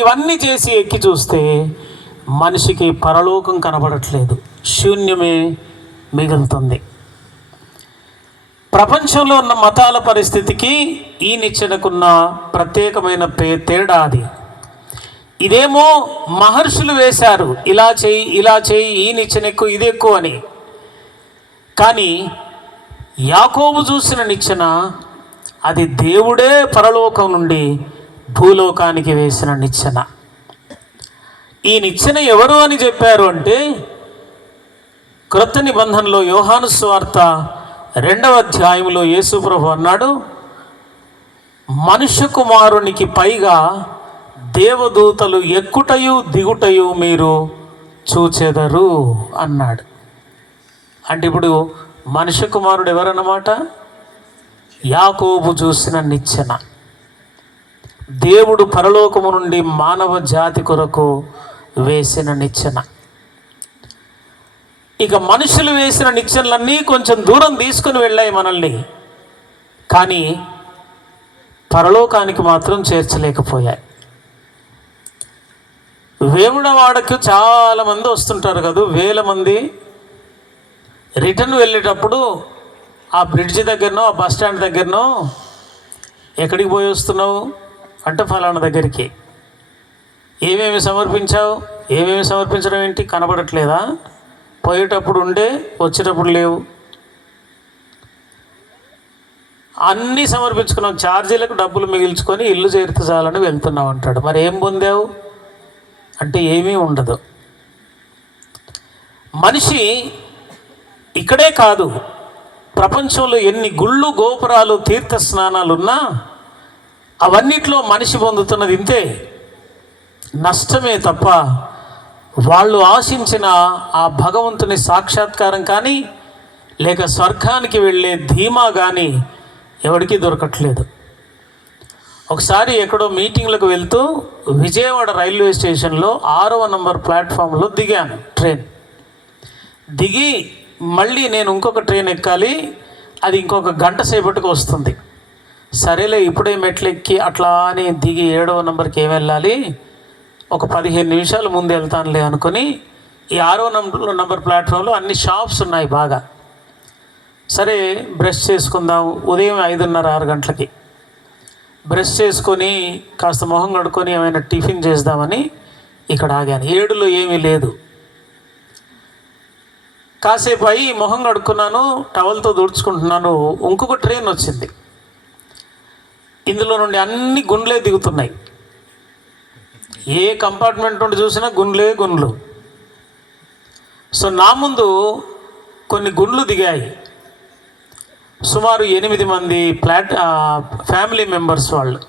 ఇవన్నీ చేసి ఎక్కి చూస్తే మనిషికి పరలోకం కనబడట్లేదు, శూన్యమే మిగులుతుంది. ప్రపంచంలో ఉన్న మతాల పరిస్థితికి ఈ నిచ్చెనకున్న ప్రత్యేకమైన తేడా అది. ఇదేమో మహర్షులు వేశారు, ఇలా చేయి ఇలా చేయి, ఈ నిచ్చెన ఎక్కువ ఇది ఎక్కువ అని. కానీ యాకోబు చూసిన నిచ్చెన అది దేవుడే పరలోకం నుండి భూలోకానికి వేసిన నిచ్చెన. ఈ నిచ్చెన ఎవరు అని చెప్పారు అంటే, క్రొత్త నిబంధనలో యోహాను సువార్త 2వ అధ్యాయంలో యేసు ప్రభు అన్నాడు, మనుష్య కుమారునికి పైగా దేవదూతలు ఎక్కుటయు దిగుటయు మీరు చూచెదరు అన్నాడు. అంటే ఇప్పుడు మనుష్య కుమారుడు ఎవరన్నమాట? యాకోబు చూసిన నిచ్చెన, దేవుడు పరలోకము నుండి మానవ జాతి కొరకు వేసిన నిచ్చెన. ఇక మనుషులు వేసిన నిచ్చెనలన్నీ కొంచెం దూరం తీసుకుని వెళ్ళాయి మనల్ని, కానీ పరలోకానికి మాత్రం చేర్చలేకపోయాయి. వేములవాడకు చాలామంది వస్తుంటారు కదా, వేల మంది. రిటర్న్ వెళ్ళేటప్పుడు ఆ బ్రిడ్జి దగ్గరనో ఆ బస్ స్టాండ్ దగ్గరనో, ఎక్కడికి పోయి వస్తున్నావు అంటే ఫలానా దగ్గరికి. ఏమేమి సమర్పించావు? ఏమేమి సమర్పించడం ఏంటి? కనబడట్లేదా? పోయేటప్పుడు ఉండే వచ్చేటప్పుడు లేవు, అన్నీ సమర్పించుకున్నాం, ఛార్జీలకు డబ్బులు మిగిల్చుకొని ఇల్లు చేరితే చాలని వెళ్తున్నావు అంటాడు. మరి ఏం పొందావు అంటే ఏమీ ఉండదు. మనిషి ఇక్కడే కాదు, ప్రపంచంలో ఎన్ని గుళ్ళు గోపురాలు తీర్థ స్నానాలు ఉన్నా అవన్నిట్లో మనిషి పొందుతున్నది ఇంతే, నష్టమే తప్ప వాళ్ళు ఆశించిన ఆ భగవంతుని సాక్షాత్కారం కానీ లేక స్వర్గానికి వెళ్ళే ధీమా కానీ ఎవరికీ దొరకట్లేదు. ఒకసారి ఎక్కడో మీటింగ్లకు వెళ్తూ విజయవాడ రైల్వే స్టేషన్లో 6వ నంబర్ ప్లాట్ఫామ్లో దిగాను. ట్రైన్ దిగి మళ్ళీ నేను ఇంకొక ట్రైన్ ఎక్కాలి, అది ఇంకొక గంట సేపటికి వస్తుంది. సరేలే ఇప్పుడే మెట్లు ఎక్కి అట్లా అని దిగి 7వ నంబర్కి ఏమి వెళ్ళాలి, ఒక 15 నిమిషాలు ముందు వెళ్తానులే అనుకుని ఈ 6వ నంబర్ ప్లాట్ఫామ్లో అన్ని షాప్స్ ఉన్నాయి బాగా. సరే బ్రష్ చేసుకుందాం, ఉదయం 5:30 6 గంటలకి బ్రష్ చేసుకొని కాస్త మొహం కడుక్కొని ఏమైనా టిఫిన్ చేద్దామని ఇక్కడ ఆగాను. 7లో ఏమీ లేదు. కాసేపు అయ్యి మొహం కడుక్కున్నాను, టవల్తో తుడుచుకుంటున్నాను, ఇంకొక ట్రైన్ వచ్చింది. ఇందులో నుండి అన్ని గుండ్లే దిగుతున్నాయి, ఏ కంపార్ట్మెంట్ నుండి చూసినా గుండ్లు. సో నా ముందు కొన్ని గుండ్లు దిగాయి, సుమారు 8 మంది ఫ్యామిలీ మెంబర్స్ వాళ్ళు.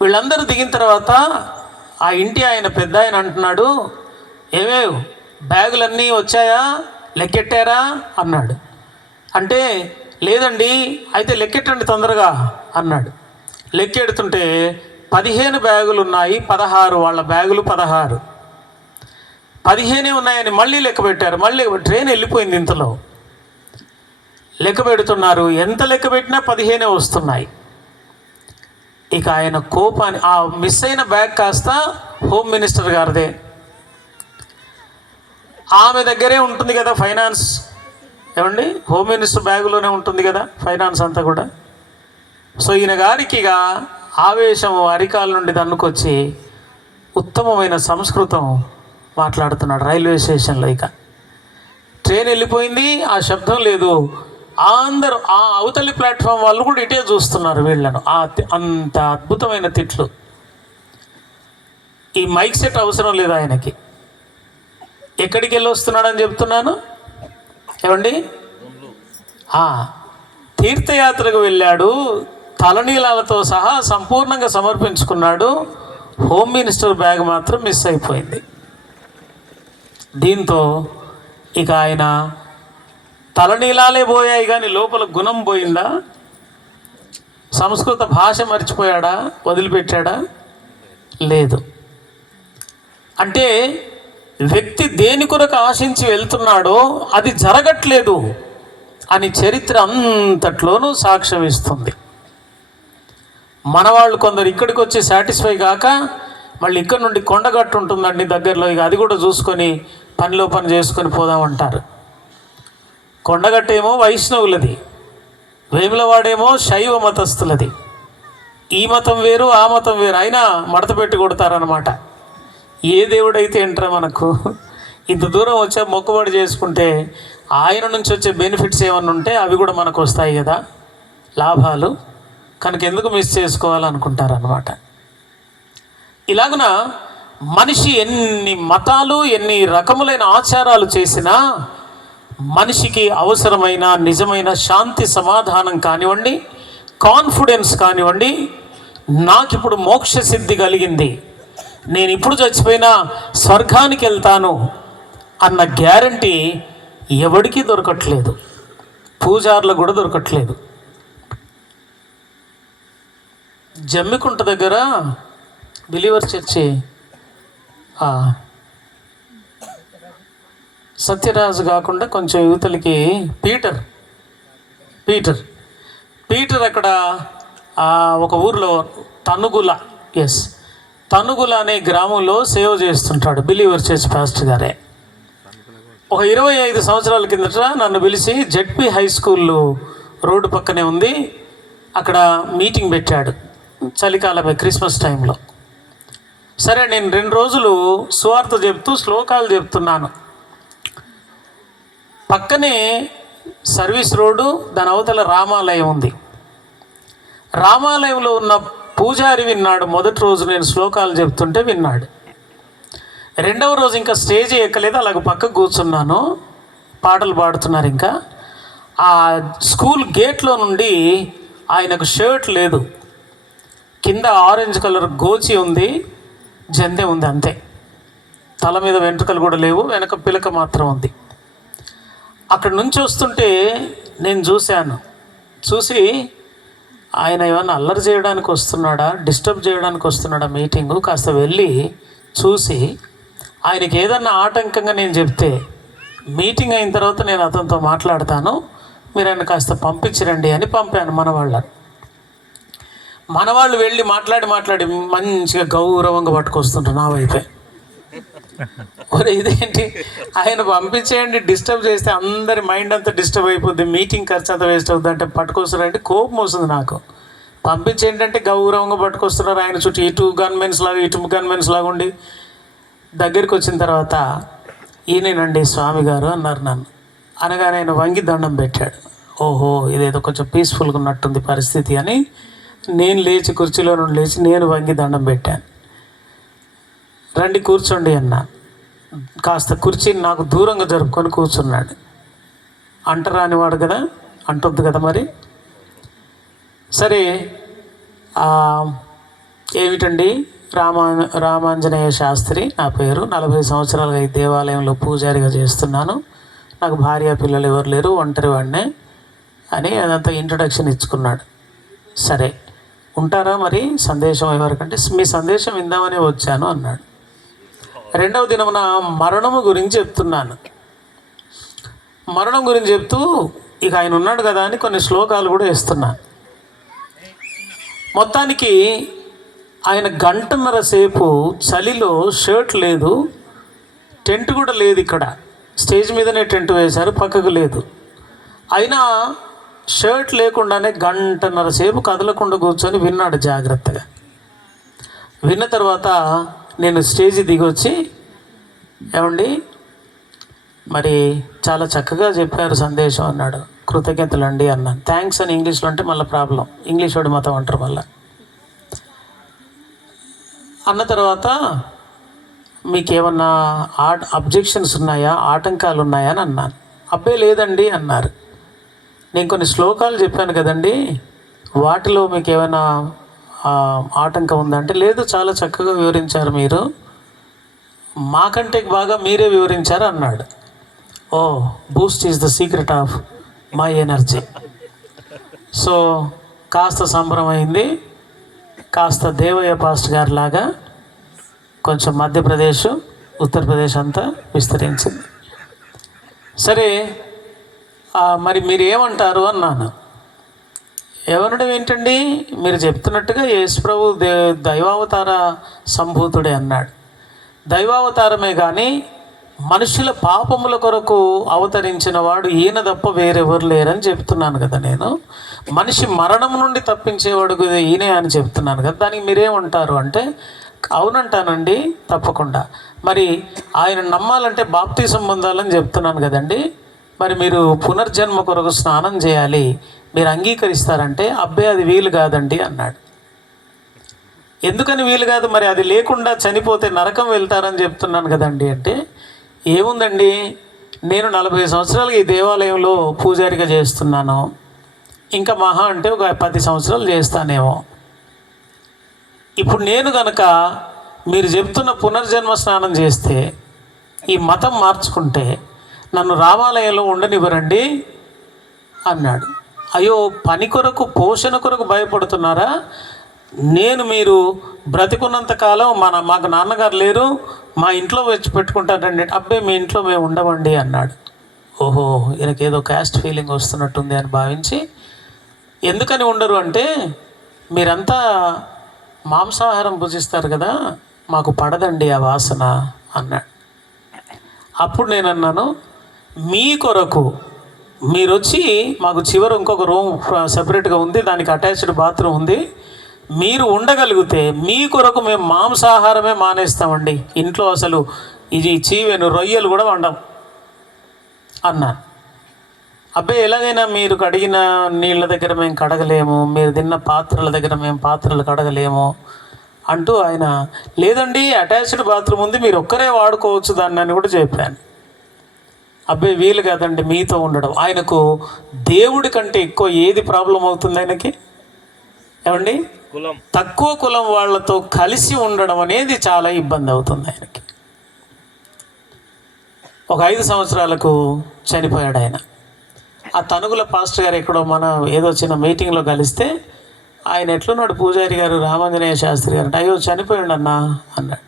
వీళ్ళందరూ దిగిన తర్వాత ఆ ఇంటి ఆయన పెద్ద ఆయన అంటున్నాడు, ఏమేవ్ బ్యాగులన్నీ వచ్చాయా, లెక్కెట్టారా అన్నాడు. అంటే లేదండి, అయితే లెక్కెట్టండి తొందరగా అన్నాడు. లెక్కెడుతుంటే 15 బ్యాగులు ఉన్నాయి, 16 వాళ్ళ బ్యాగులు 15 ఉన్నాయని మళ్ళీ లెక్క పెట్టారు. మళ్ళీ ట్రైన్ వెళ్ళిపోయింది. ఇంతలో లెక్క పెడుతున్నారు, ఎంత లెక్క పెట్టినా 15 వస్తున్నాయి. ఇక ఆయన కోపాన్ని, ఆ మిస్ అయిన బ్యాగ్ కాస్త హోమ్ మినిస్టర్ గారిదే, ఆమె దగ్గరే ఉంటుంది కదా ఫైనాన్స్. ఏమండి, హోమ్ మినిస్టర్ బ్యాగులోనే ఉంటుంది కదా ఫైనాన్స్ అంతా కూడా. సో ఈయన గారికి ఇక ఆవేశం అరికాల నుండి దన్నుకొచ్చి ఉత్తమమైన సంస్కృతం మాట్లాడుతున్నాడు రైల్వే స్టేషన్లో. ఇక ట్రైన్ వెళ్ళిపోయింది, ఆ శబ్దం లేదు. అందరూ ఆ అవతలి ప్లాట్ఫామ్ వాళ్ళు కూడా ఇటే చూస్తున్నారు వీళ్ళను. అంత అద్భుతమైన తిట్లు. ఈ మైక్ సెట్ అవసరం లేదు ఆయనకి. ఎక్కడికి వెళ్ళి వస్తున్నాడని చెప్తున్నాను ఏమండి, తీర్థయాత్రకు వెళ్ళాడు, తలనీలాలతో సహా సంపూర్ణంగా సమర్పించుకున్నాడు. హోమ్ మినిస్టర్ బ్యాగ్ మాత్రం మిస్ అయిపోయింది. దీంతో ఇక ఆయన తలనీలాలే పోయాయి కానీ లోపల గుణం పోయిందా? సంస్కృత భాష మర్చిపోయాడా? వదిలిపెట్టాడా? లేదు. అంటే వ్యక్తి దేని కొరకు ఆశించి వెళ్తున్నాడో అది జరగట్లేదు అని చరిత్ర అంతట్లోనూ సాక్ష్యం ఇస్తుంది. మన వాళ్ళు కొందరు ఇక్కడికి వచ్చి సాటిస్ఫై కాక మళ్ళీ ఇక్కడ నుండి కొండగట్టు ఉంటుందండి దగ్గరలో, ఇక అది కూడా చూసుకొని పనిలో పని చేసుకొని పోదామంటారు. కొండగట్టేమో వైష్ణవులది, వేములవాడేమో శైవ మతస్థులది. ఈ మతం వేరు ఆ మతం వేరు, అయినా మడత పెట్టి కొడతారనమాట. ఏ దేవుడైతే ఏంట్రా మనకు, ఇంత దూరం వచ్చే మొక్కుబడి చేసుకుంటే ఆయన నుంచి వచ్చే బెనిఫిట్స్ ఏమన్నా ఉంటే అవి కూడా మనకు వస్తాయి కదా, లాభాలు. కనుక ఎందుకు మిస్ చేసుకోవాలనుకుంటారనమాట. ఇలాగున మనిషి ఎన్ని మతాలు ఎన్ని రకములైన ఆచారాలు చేసినా మనిషికి అవసరమైన నిజమైన శాంతి సమాధానం కానివ్వండి, కాన్ఫిడెన్స్ కానివ్వండి, నాకు ఇప్పుడు మోక్ష సిద్ధి కలిగింది, నేను ఇప్పుడు చచ్చిపోయినా స్వర్గానికి వెళ్తాను అన్న గ్యారంటీ ఎవడికి దొరకట్లేదు, పూజార్లకు కూడా దొరకట్లేదు. జమ్మికుంట దగ్గర బిలీవర్ చర్చి సత్యరాజు కాకుండా కొంచెం యువతలకి పీటర్ అక్కడ ఒక ఊర్లో తనుగుల అనే గ్రామంలో సేవ చేస్తుంటాడు బిలీవర్ చర్చ్ పాస్టర్ గారే. ఒక 25 సంవత్సరాల కిందట నన్ను పిలిచి జెడ్పీ హై స్కూల్ రోడ్డు పక్కనే ఉంది, అక్కడ మీటింగ్ పెట్టాడు చలికాలమే, క్రిస్మస్ టైంలో. సరే, నేను 2 రోజులు సువార్త చెప్తూ శ్లోకాలు చెప్తున్నాను. పక్కనే సర్వీస్ రోడ్డు, దాని అవతల రామాలయం ఉంది. రామాలయంలో ఉన్న పూజారి విన్నాడు. మొదటి రోజు నేను శ్లోకాలు చెప్తుంటే విన్నాడు. 2వ రోజు ఇంకా స్టేజ్ ఎక్కలేదు, అలాగ పక్కకు కూర్చున్నాను, పాటలు పాడుతున్నారు. ఇంకా ఆ స్కూల్ గేట్లో నుండి ఆయనకు షర్ట్ లేదు, కింద ఆరెంజ్ కలర్ గోచి ఉంది, జందె ఉంది, అంతే. తల మీద వెంట్రుకలు కూడా లేవు, వెనక పిలక మాత్రం ఉంది. అక్కడ నుంచి వస్తుంటే నేను చూసి ఆయన ఏమన్నా అల్లరి చేయడానికి వస్తున్నాడా, డిస్టర్బ్ చేయడానికి వస్తున్నాడా మీటింగు, కాస్త వెళ్ళి చూసి ఆయనకి ఏదన్నా ఆటంకంగా నేను చెప్తే మీటింగ్ అయిన తర్వాత నేను అతనితో మాట్లాడతాను, మీరు ఆయన కాస్త పంపించరండి అని పంపాను. మనవాళ్ళు వెళ్ళి మాట్లాడి మంచిగా గౌరవంగా పట్టుకొస్తుంటారు నా వైపే. ఒరే ఇదేంటి, ఆయన పంపించేయండి, డిస్టర్బ్ చేస్తే అందరి మైండ్ అంతా డిస్టర్బ్ అయిపోద్ది, మీటింగ్ ఖర్చు అంతా వేస్ట్ అవుద్ది అంటే పట్టుకొస్తున్నారంటే కోపం వస్తుంది నాకు. పంపించేంటి అంటే గౌరవంగా పట్టుకొస్తున్నారు, ఆయన చుట్టూ ఇటు గన్మెన్స్ లాగా ఉండి. దగ్గరికి వచ్చిన తర్వాత ఈయనేనండి స్వామి గారు అన్నారు నన్ను. అనగానే ఆయన వంగి దండం పెట్టాడు. ఓహో, ఇదేదో కొంచెం పీస్ఫుల్గా ఉన్నట్టుంది పరిస్థితి అని నేను లేచి కుర్చీలో నుండి లేచి నేను వంగి దండం పెట్టాను. రండి కూర్చోండి అన్న. కాస్త కుర్చీని నాకు దూరంగా జరుపుకొని కూర్చున్నాడు. అంటరానివాడు కదా, అంటొద్దు కదా మరి. సరే, ఏమిటండి, రామాంజనేయ శాస్త్రి నా పేరు, 40 సంవత్సరాలుగా ఈ దేవాలయంలో పూజారిగా చేస్తున్నాను, నాకు భార్య పిల్లలు ఎవరు లేరు, ఒంటరి వాడినే అని అదంతా ఇంట్రడక్షన్ ఇచ్చుకున్నాడు. సరే ఉంటారా మరి, సందేశం ఎవరికంటే మీ సందేశం విందామని వచ్చాను అన్నాడు. 2వ దినమున మరణము గురించి చెప్తున్నాను. మరణం గురించి చెప్తూ ఇక ఆయన ఉన్నాడు కదా అని కొన్ని శ్లోకాలు కూడా ఇస్తున్నాను. మొత్తానికి ఆయన 1.5 గంటల సేపు చలిలో షర్ట్ లేదు, టెంట్ కూడా లేదు, ఇక్కడ స్టేజ్ మీదనే టెంట్ వేశారు, పక్కకు లేదు. అయినా షర్ట్ లేకుండానే 1.5 గంటల సేపు కదలకుండా కూర్చొని విన్నాడు జాగ్రత్తగా. విన్న తర్వాత నేను స్టేజ్ దిగొచ్చి, ఏమండి మరి చాలా చక్కగా చెప్పారు సందేశం అన్నాడు. కృతజ్ఞతలు అండి అన్నాను. థ్యాంక్స్ అని ఇంగ్లీష్లో అంటే మళ్ళీ ప్రాబ్లం, ఇంగ్లీష్ వాడి మతం అంటారు మళ్ళీ. అన్న తర్వాత మీకేమన్నా అబ్జెక్షన్స్ ఉన్నాయా, ఆటంకాలు ఉన్నాయా అని అన్నాను. అబ్బే లేదండి అన్నారు. నేను కొన్ని శ్లోకాలు చెప్పాను కదండి, వాటిలో మీకు ఏమైనా ఆటంకం ఉందంటే లేదు, చాలా చక్కగా వివరించారు మీరు, మాకంటే బాగా మీరే వివరించారు అన్నాడు. Oh, Boost is the secret of my energy. So కాస్త సంబరమైంది. కాస్త దేవయ్య పాస్టర్ గారి లాగా కొంచెం మధ్యప్రదేశ్ ఉత్తరప్రదేశ్ అంతా విస్తరించింది. సరే, మరి మీరు ఏమంటారు అన్నాను. ఏమనడం ఏంటండి? మీరు చెప్తున్నట్టుగా యేసుప్రభు దైవావతార సంభూతుడే అన్నాడు. దైవావతారమే కానీ మనుషుల పాపముల కొరకు అవతరించిన వాడు ఈయన తప్ప వేరెవరు లేరని చెప్తున్నాను కదా నేను. మనిషి మరణం నుండి తప్పించేవాడు ఈయనే అని చెప్తున్నాను కదా. దానికి మీరేమంటారు అంటే, అవునంటానండి తప్పకుండా. మరి ఆయన నమ్మాలంటే బాప్తిజం పొందాలని చెప్తున్నాను కదండి. మరి మీరు పునర్జన్మ కొరకు స్నానం చేయాలి, మీరు అంగీకరిస్తారంటే, అబ్బే అది వీలు కాదండి అన్నాడు. ఎందుకని వీలు కాదు? మరి అది లేకుండా చనిపోతే నరకం వెళ్తారని చెప్తున్నాను కదండి అంటే, ఏముందండి, నేను 40 సంవత్సరాలు ఈ దేవాలయంలో పూజారిగా చేస్తున్నాను, ఇంకా మహా అంటే ఒక 10 సంవత్సరాలు చేస్తానేమో. ఇప్పుడు నేను కనుక మీరు చెప్తున్న పునర్జన్మ స్నానం చేస్తే, ఈ మతం మార్చుకుంటే నన్ను రామాలయంలో ఉండనివ్వరండి అన్నాడు. అయ్యో, పని కొరకు పోషణ కొరకు భయపడుతున్నారా? నేను మీరు బ్రతికున్నంత కాలం మాకు నాన్నగారు లేరు, మా ఇంట్లో వచ్చి పెట్టుకుంటారండి. అబ్బే, మీ ఇంట్లో మేము ఉండమండి అన్నాడు. ఓహో, ఈయనకి ఏదో క్యాస్ట్ ఫీలింగ్ వస్తున్నట్టుంది అని భావించి, ఎందుకని ఉండరు అంటే, మీరంతా మాంసాహారం భుజిస్తారు కదా, మాకు పడదండి ఆ వాసన అన్నాడు. అప్పుడు నేను అన్నాను, మీ కొరకు మీరు వచ్చి, మాకు చివర ఇంకొక రూమ్ సెపరేట్గా ఉంది, దానికి అటాచ్డ్ బాత్రూమ్ ఉంది, మీరు ఉండగలిగితే మీ కొరకు మేము మాంసాహారమే మానేస్తామండి, ఇంట్లో అసలు ఇది చీవెను రొయ్యలు కూడా వండం అన్నాను. అబ్బాయి, ఎలాగైనా మీరు కడిగిన నీళ్ళ దగ్గర మేము కడగలేము, మీరు తిన్న పాత్రల దగ్గర మేము పాత్రలు కడగలేము అంటూ ఆయన, లేదండి అటాచ్డ్ బాత్రూమ్ ఉంది, మీరు ఒక్కరే వాడుకోవచ్చు దాన్ని అని కూడా చెప్పాను. అబ్బాయి, వీలు కాదండి మీతో ఉండడం. ఆయనకు దేవుడి కంటే ఎక్కువ ఏది ప్రాబ్లం అవుతుంది ఆయనకి? ఏమండి, తక్కువ కులం వాళ్ళతో కలిసి ఉండడం అనేది చాలా ఇబ్బంది అవుతుంది ఆయనకి. ఒక 5 సంవత్సరాలకు చనిపోయాడు ఆయన. ఆ తనుగుల పాస్టర్ గారు ఎక్కడో మన ఏదో చిన్న మీటింగ్లో కలిస్తే, ఆయన ఎట్లున్నాడు పూజారి గారు రామాంజనేయ శాస్త్రి గారు అంటే, అయ్యో చనిపోయాడు అన్నా అన్నాడు.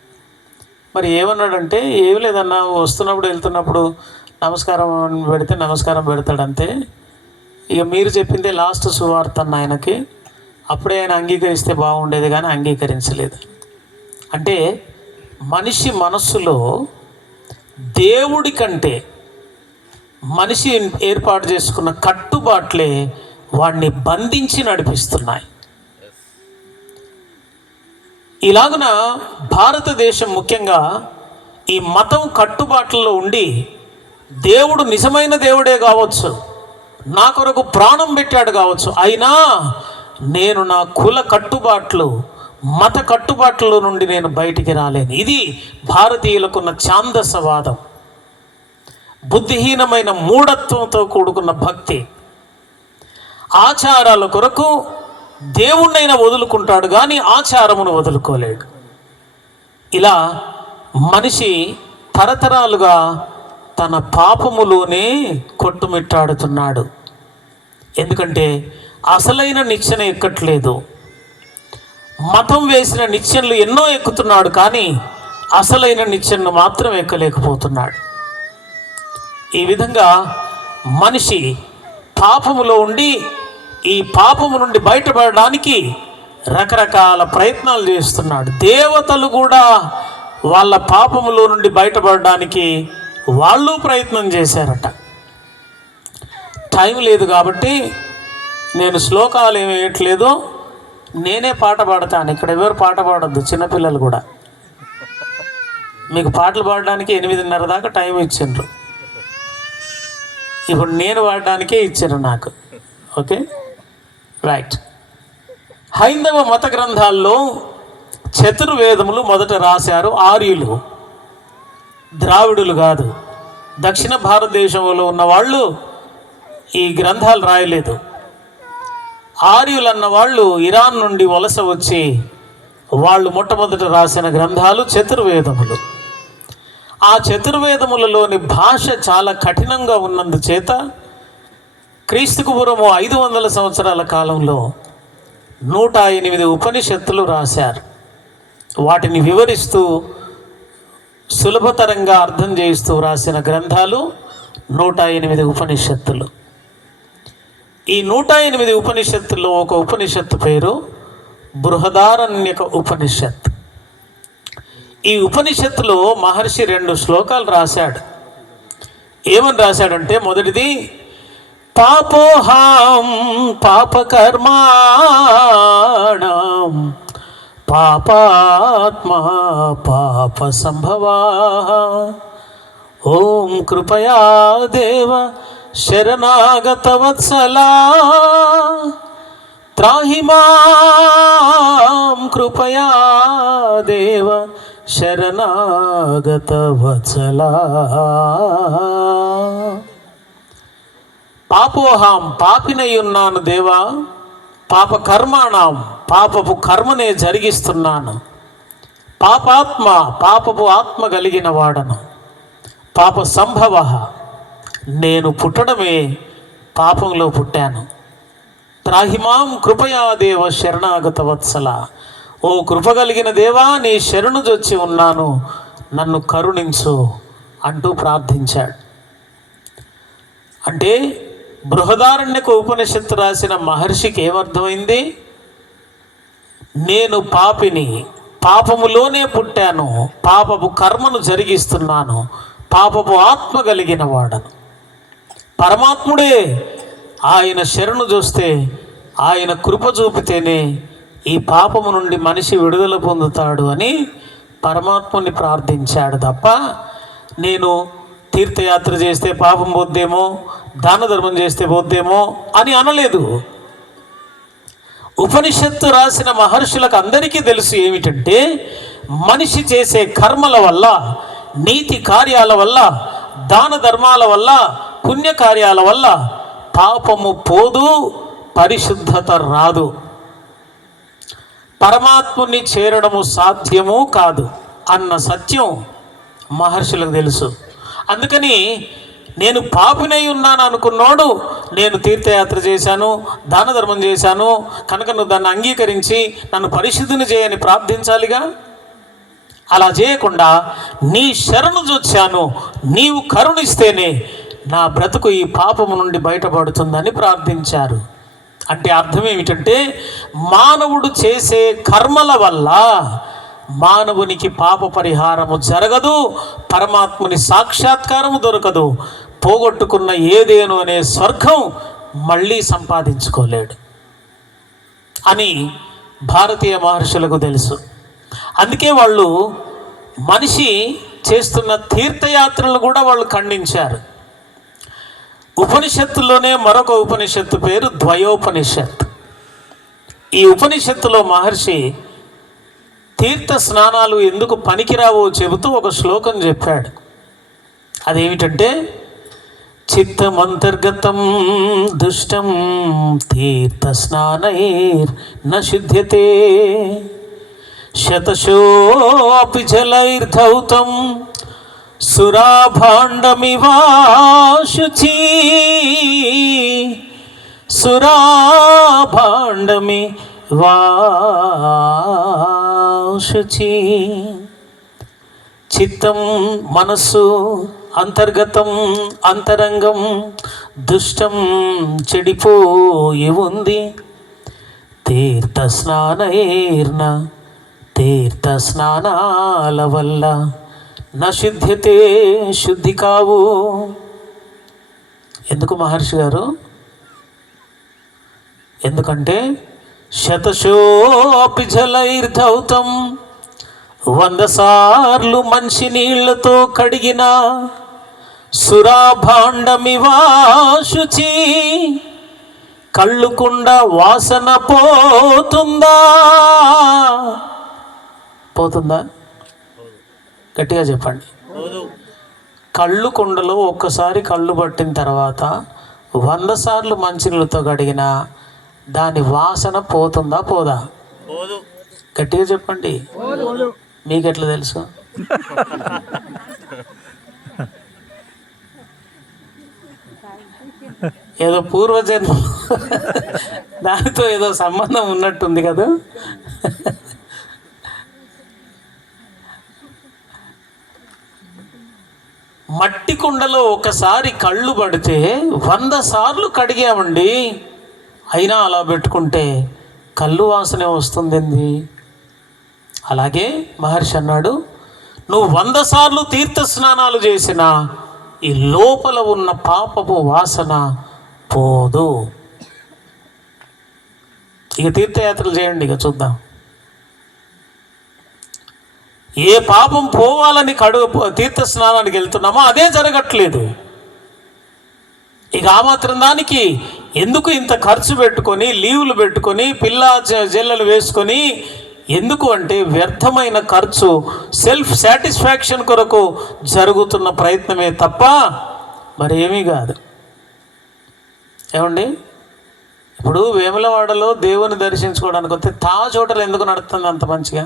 మరి ఏమన్నాడంటే, ఏమి లేదన్నా, వస్తున్నప్పుడు వెళ్తున్నప్పుడు నమస్కారం పెడితే నమస్కారం పెడతాడంతే, ఇక మీరు చెప్పిందే లాస్ట్ సువార్త అన్న ఆయనకి, అప్పుడే ఆయన అంగీకరిస్తే బాగుండేది కానీ అంగీకరించలేదు. అంటే మనిషి మనస్సులో దేవుడి కంటే మనిషి ఏర్పాటు చేసుకున్న కట్టుబాట్లే వాడిని బంధించి నడిపిస్తున్నాయి. ఇలాగున భారతదేశం ముఖ్యంగా ఈ మతం కట్టుబాట్లలో ఉండి, దేవుడు నిజమైన దేవుడే కావచ్చు, నా కొరకు ప్రాణం పెట్టాడు కావచ్చు, అయినా నేను నా కుల కట్టుబాట్లు, మత కట్టుబాట్ల నుండి నేను బయటికి రాలేను. ఇది భారతీయులకున్న ఛాందసవాదం, బుద్ధిహీనమైన మూఢత్వంతో కూడుకున్న భక్తి. ఆచారాల కొరకు దేవుణ్ణైనా వదులుకుంటాడు కానీ ఆచారమును వదులుకోలేడు. ఇలా మనిషి తరతరాలుగా తన పాపములోనే కొట్టుమిట్టాడుతున్నాడు. ఎందుకంటే అసలైన నిచ్చెన ఎక్కట్లేదు. మతం వేసిన నిచ్చెనలు ఎన్నో ఎక్కుతున్నాడు కానీ అసలైన నిచ్చెనను మాత్రం ఎక్కలేకపోతున్నాడు. ఈ విధంగా మనిషి పాపములో ఉండి ఈ పాపము నుండి బయటపడడానికి రకరకాల ప్రయత్నాలు చేస్తున్నాడు. దేవతలు కూడా వాళ్ళ పాపములో నుండి బయటపడడానికి వాళ్ళు ప్రయత్నం చేశారట. టైం లేదు కాబట్టి నేను శ్లోకాలు ఏమి వేయట్లేదు, నేనే పాట పాడతాను. ఇక్కడ ఎవరు పాట పాడొద్దు, చిన్నపిల్లలు కూడా. మీకు పాటలు పాడడానికి 8:30 దాకా టైం ఇచ్చిండ్రు, ఇప్పుడు నేను పాడడానికే ఇచ్చారు నాకు. Okay, right. హైందవ మత గ్రంథాల్లో చతుర్వేదములు మొదట రాశారు ఆర్యులు, ద్రావిడులు కాదు. దక్షిణ భారతదేశంలో ఉన్న వాళ్ళు ఈ గ్రంథాలు రాయలేదు. ఆర్యులు అన్న వాళ్ళు ఇరాన్ నుండి వలస వచ్చి వాళ్ళు మొట్టమొదట రాసిన గ్రంథాలు చతుర్వేదములు. ఆ చతుర్వేదములలోని భాష చాలా కఠినంగా ఉన్నందుచేత క్రీస్తుకు పూర్వము 500 సంవత్సరాల కాలంలో 108 ఉపనిషత్తులు రాశారు. వాటిని వివరిస్తూ సులభతరంగా అర్థం చేస్తూ రాసిన గ్రంథాలు 108 ఉపనిషత్తులు. ఈ 108 ఉపనిషత్తుల్లో ఒక ఉపనిషత్తు పేరు బృహదారణ్యక ఉపనిషత్. ఈ ఉపనిషత్తులో మహర్షి 2 శ్లోకాలు రాశాడు. ఏమని రాశాడంటే, మొదటిది పాపోహాం పాపకర్మాణం పాపాత్మా పాప సంభవా ఓం కృపయా దేవ శరణాగత వత్సలా త్రాహి మాం కృపయా దేవ శరణాగత వత్సలా. పాపోహాం పాపినయ్యున్నాను దేవా, పాప కర్మాణం పాపపు కర్మనే జరిగిస్తున్నాను, పాపాత్మ పాపపు ఆత్మ కలిగిన వాడను, పాప సంభవ నేను పుట్టడమే పాపంలో పుట్టాను, త్రాహిమాం కృపయా దేవ శరణాగత వత్సల ఓ కృప కలిగిన దేవా నీ శరణు జొచ్చి ఉన్నాను, నన్ను కరుణించు అంటూ ప్రార్థించాడు. అంటే బృహదారణ్యక ఉపనిషత్తు రాసిన మహర్షికి ఏమర్థమైంది? నేను పాపిని, పాపములోనే పుట్టాను, పాపపు కర్మను జరిగిస్తున్నాను, పాపపు ఆత్మ కలిగిన వాడను. పరమాత్ముడే ఆయన శరణు చూస్తే, ఆయన కృప చూపితేనే ఈ పాపము నుండి మనిషి విడుదల పొందుతాడు అని పరమాత్ముని ప్రార్థించాడు తప్ప, నేను తీర్థయాత్ర చేస్తే పాపం పోద్దేమో, దాన ధర్మం చేస్తే పోద్దేమో అని అనలేదు. ఉపనిషత్తు రాసిన మహర్షులకు అందరికీ తెలుసు ఏమిటంటే, మనిషి చేసే కర్మల వల్ల, నీతి కార్యాల వల్ల, దాన ధర్మాల వల్ల, పుణ్యకార్యాల వల్ల పాపము పోదు, పరిశుద్ధత రాదు, పరమాత్ముని చేరడము సాధ్యము కాదు అన్న సత్యం మహర్షులకు తెలుసు. అందుకని నేను పాపినై ఉన్నాను అనుకున్నాడు, నేను తీర్థయాత్ర చేశాను, దాన ధర్మం చేశాను కనుక నువ్వు దాన్ని అంగీకరించి నన్ను పరిశుద్ధిని చేయని ప్రార్థించాలిగా. అలా చేయకుండా నీ శరణు చూచాను, నీవు కరుణిస్తేనే నా బ్రతుకు ఈ పాపము నుండి బయటపడుతుందని ప్రార్థించారు. అంటే అర్థం ఏమిటంటే, మానవుడు చేసే కర్మల వల్ల మానవునికి పాప పరిహారము జరగదు, పరమాత్ముని సాక్షాత్కారము దొరకదు, పోగొట్టుకున్న ఏదేను అనే స్వర్గం మళ్ళీ సంపాదించుకోలేడు అని భారతీయ మహర్షులకు తెలుసు. అందుకే వాళ్ళు మనిషి చేస్తున్న తీర్థయాత్రలు కూడా వాళ్ళు ఖండించారు. ఉపనిషత్తులోనే మరొక ఉపనిషత్తు పేరు ద్వయోపనిషత్. ఈ ఉపనిషత్తులో మహర్షి తీర్థ స్నానాలు ఎందుకు పనికిరావో చెబుతూ ఒక శ్లోకం చెప్పాడు. అదేమిటంటే, చిత్తమంతర్గతం దుష్టం తీర్థ స్నానైర్ న శుద్ధ్యతే శతశోపి జలైర్ధౌతం సురాభాండమివాశుచి సురాభాండమివాశుచి. చిత్తం మనస్సు, అంతర్గతం అంతరంగం దుష్టం చెడిపోయి ఉంది, తీర్థ స్నానైర్న తీర్థ స్నానాల వల్ల నశుద్ధ్యతే శుద్ధి కావు. ఎందుకు మహర్షి గారు? ఎందుకంటే శతశోపి జలైర్ధౌతం 100 సార్లు మంచి నీళ్లతో కడిగిన సురాభాండమివాశుచి కళ్ళుకుండ వాసన పోతుందా? పోతుందా? గట్టిగా చెప్పండి. కళ్ళు కుండలో ఒక్కసారి కళ్ళు పట్టిన తర్వాత 100 సార్లు మంచినీళ్ళతో కడిగిన దాని వాసన పోతుందా పోదా? గట్టిగా చెప్పండి. మీకెట్లా తెలుసు? ఏదో పూర్వజన్మ దానితో ఏదో సంబంధం ఉన్నట్టుంది కదా. మట్టి కుండలో ఒకసారి కళ్ళు పడితే 100 సార్లు కడిగామండి, అయినా అలా పెట్టుకుంటే కళ్ళు వాసనే వస్తుందండి. అలాగే మహర్షి అన్నాడు, నువ్వు 100 సార్లు తీర్థ స్నానాలు చేసినా ఈ లోపల ఉన్న పాపపు వాసన పోదు. ఇక తీర్థయాత్రలు చేయండి, ఇక చూద్దాం. ఏ పాపం పోవాలని తీర్థ స్నానానికి వెళ్తున్నామో అదే జరగట్లేదు. ఇక ఆ మాత్రం దానికి ఎందుకు ఇంత ఖర్చు పెట్టుకొని, లీవులు పెట్టుకొని, జల్లలు వేసుకొని, ఎందుకు అంటే వ్యర్థమైన ఖర్చు, సెల్ఫ్ సాటిస్ఫాక్షన్ కొరకు జరుగుతున్న ప్రయత్నమే తప్ప మరేమీ కాదు. ఏమండి, ఇప్పుడు వేములవాడలో దేవుని దర్శించుకోవడానికి వస్తే తాజ్ హోటల్ ఎందుకు నడుస్తుంది అంత మంచిగా?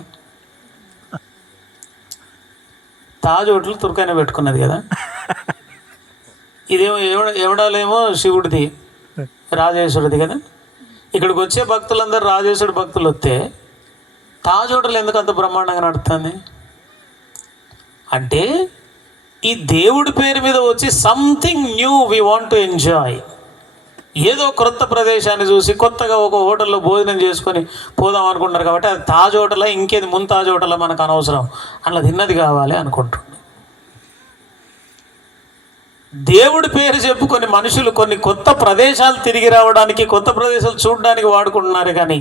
తాజ్ హోటల్ తుర్కైనా పెట్టుకున్నది కదా. ఇదేమో ఎవడాలేమో శివుడిది, రాజేశ్వరుడిది కదా. ఇక్కడికి వచ్చే భక్తులందరూ రాజేశ్వరుడు భక్తులు వస్తే తాజ్ హోటల్ ఎందుకు అంత బ్రహ్మాండంగా నడుస్తుంది అంటే, ఈ దేవుడి పేరు మీద వచ్చి something knew we want to enjoy. ఏదో క్రొత్త ప్రదేశాన్ని చూసి కొత్తగా ఒక హోటల్లో భోజనం చేసుకొని పోదాం అనుకుంటారు. కాబట్టి అది తాజ్ హోటలా ఇంకేది ముంతాజ్ హోటలా మనకు అనవసరం, అలా తిన్నది కావాలి అనుకుంటున్నాం. దేవుడి పేరు చెప్పుకొని మనుషులు కొన్ని కొత్త ప్రదేశాలు తిరిగి రావడానికి, కొత్త ప్రదేశాలు చూడడానికి వాడుకుంటున్నారు. కానీ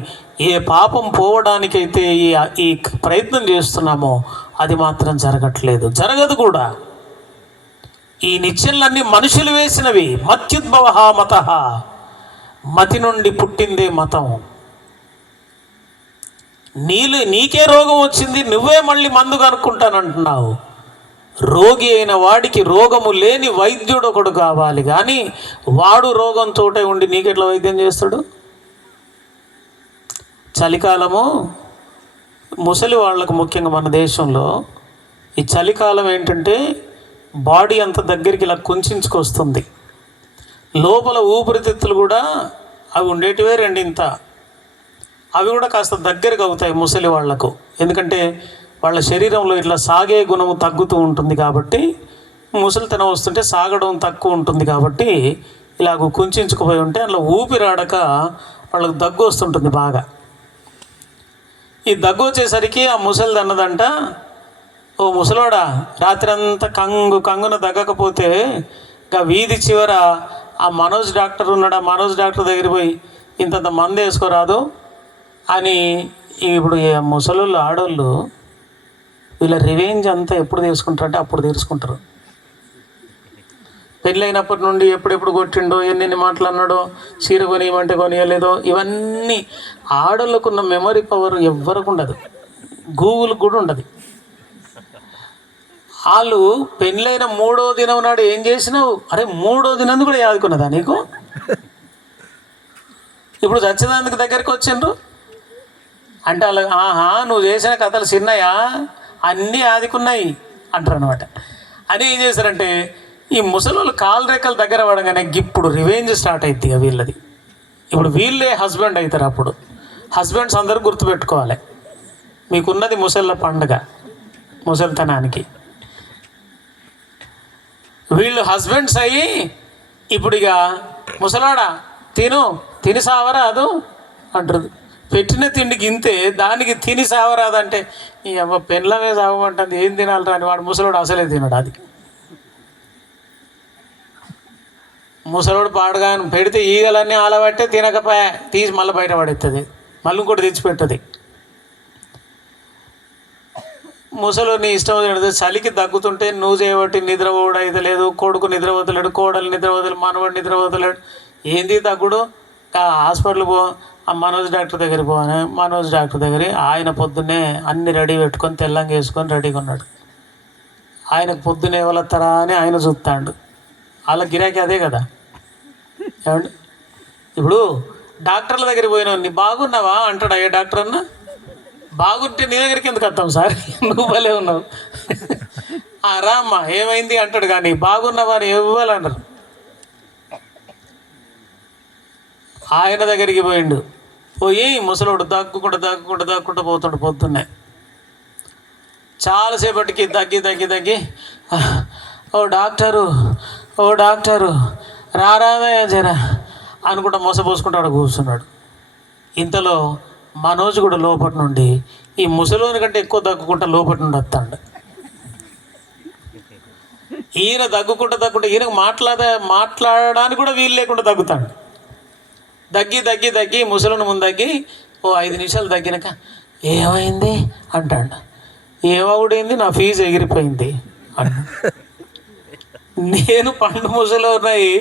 ఏ పాపం పోవడానికైతే ఈ ప్రయత్నం చేస్తున్నామో అది మాత్రం జరగట్లేదు, జరగదు కూడా. ఈ నిత్యంలన్నీ మనుషులు వేసినవి. మత్యుద్భవ మత, మతి నుండి పుట్టిందే మతం. నీకే రోగం వచ్చింది, నువ్వే మళ్ళీ మందు కనుక్కుంటానంటున్నావు. రోగి అయిన వాడికి రోగము లేని వైద్యుడు ఒకడు కావాలి, కానీ వాడు రోగంతో ఉండి నీకెట్లా వైద్యం చేస్తాడు? చలికాలము ముసలి వాళ్ళకు ముఖ్యంగా మన దేశంలో ఈ చలికాలం ఏంటంటే బాడీ అంత దగ్గరికి ఇలా కుంచుకొస్తుంది. లోపల ఊపిరితిత్తులు కూడా అవి ఉండేటివే రెండింత, అవి కూడా కాస్త దగ్గరకు అవుతాయి ముసలి వాళ్లకు. ఎందుకంటే వాళ్ళ శరీరంలో ఇట్లా సాగే గుణము తగ్గుతూ ఉంటుంది కాబట్టి, ముసలితనం వస్తుంటే సాగడం తక్కువ ఉంటుంది కాబట్టి ఇలాగ కుంచుకుపోయి ఉంటే అందులో ఊపిరాడక వాళ్ళకు దగ్గు వస్తుంటుంది బాగా. ఈ దగ్గు వచ్చేసరికి ఆ ముసలిది అన్నదంట, ఓ ముసలోడా, రాత్రి అంతా కంగున దగ్గకపోతే ఇంకా వీధి చివర ఆ మనోజ్ డాక్టర్ ఉన్నాడు, ఆ మనోజ్ డాక్టర్ దగ్గర పోయి ఇంతంత మందు వేసుకోరాదు అని. ఇప్పుడు ముసలోళ్ళు ఆడోళ్ళు వీళ్ళ రివెంజ్ అంతా ఎప్పుడు తీసుకుంటారంటే అప్పుడు తీర్చుకుంటారు. పెళ్ళైనప్పటి నుండి ఎప్పుడెప్పుడు కొట్టిండో, ఎన్ని మాటలు అన్నాడో, చీర కొనియమంటే కొనియలేదో, ఇవన్నీ ఆడోళ్ళకున్న మెమరీ పవర్ ఎవ్వరికి ఉండదు, గూగుల్కి కూడా ఉండదు. వాళ్ళు పెళ్ళైన 3వ దినం నాడు ఏం చేసినావు, అరే 3వ దినం కూడా యాదుకున్నదా నీకు? ఇప్పుడు చచ్చేదానికి దగ్గరికి వచ్చిండ్రు అంటే వాళ్ళ ఆహా నువ్వు చేసిన కథలు చిన్నయా, అన్నీ ఆదుకున్నాయి అంటారు అనమాట. అని ఏం చేశారంటే ఈ ముసలోళ్ళు కాలు రేఖల దగ్గర పడగానే ఇప్పుడు రివెంజ్ స్టార్ట్ అవుతుంది ఇక వీళ్ళది. ఇప్పుడు వీళ్ళే హస్బెండ్ అవుతారు. అప్పుడు హస్బెండ్స్ అందరూ గుర్తుపెట్టుకోవాలి, మీకున్నది ముసళ్ళ పండుగ ముసలితనానికి. వీళ్ళు హస్బెండ్స్ అయ్యి ఇప్పుడు ఇక ముసలాడా తిని సావరాదు అంటారు. పెట్టిన తిండికి ఇంతే, దానికి తిని సావరాదంటే ఈ అమ్మ పెళ్ళమే సావమంటుంది, ఏం తినాలి రాని వాడు ముసలోడు అసలే తినడు. అది ముసలోడు పాడుగా పెడితే ఈగలన్నీ ఆలబట్టే తినకపోయా తీసి మళ్ళీ బయట పడేస్తుంది, మళ్ళీ ఇంకోటి తెచ్చిపెట్టది. ముసలోని ఇష్టం తినదు. చలికి దగ్గుతుంటే నువ్వు చేయబట్టి నిద్ర పోవడం అయితే లేదు, కొడుకు నిద్ర వదలేడు, కోడలు నిద్ర వదలడు, మనవాడు నిద్ర వదలేడు. ఏంది దగ్గుడు? హాస్పిటల్ పో, ఆ మనోజ్ డాక్టర్ దగ్గర పోని. మనోజ్ డాక్టర్ దగ్గర ఆయన పొద్దున్నే అన్ని రెడీ పెట్టుకొని తెల్లంగా వేసుకొని రెడీగా ఉన్నాడు. ఆయనకు పొద్దున్నే ఎవరొస్తారా అని ఆయన చూస్తాడు. వాళ్ళ గిరాకీ అదే కదా. ఏమండి, ఇప్పుడు డాక్టర్ల దగ్గర పోయినావు, నీ బాగున్నావా అంటాడు. అయ్యే డాక్టర్ అన్నా బాగుంటే నీ దగ్గరికి ఎందుకు వస్తాం సార్, నువ్వు భలే ఉన్నావు, రామ్మా ఏమైంది అంటాడు. కానీ బాగున్నావా అని ఇవ్వాలన్నారు. ఆయన దగ్గరికి పోయిండు. పోయి ముసలోడు దగ్గుకుంటూ పోతాడు. పొద్దున్నే చాలాసేపటికి దగ్గి ఓ డాక్టరు రారాదయ్యా జరా అనుకుంటా మోసపోసుకుంటూ ఆడ కూర్చున్నాడు. ఇంతలో మనోజ్ కూడా లోపటి నుండి ఈ ముసలోని కంటే ఎక్కువ దగ్గుకుంటా లోపటి నుండి వస్తాడు. ఈయన దగ్గుకుంటా ఈయనకు మాట్లాడడానికి కూడా వీలు లేకుండా దగ్గుతాడు. దగ్గి ముసలిని ముందు దగ్గి 5 నిమిషాలు దగ్గినాక ఏమైంది అంటాడు. ఏమవుడైంది, నా ఫీజు ఎగిరిపోయింది అన్నాడు. నేను పండు ముసలో ఉన్నాయి,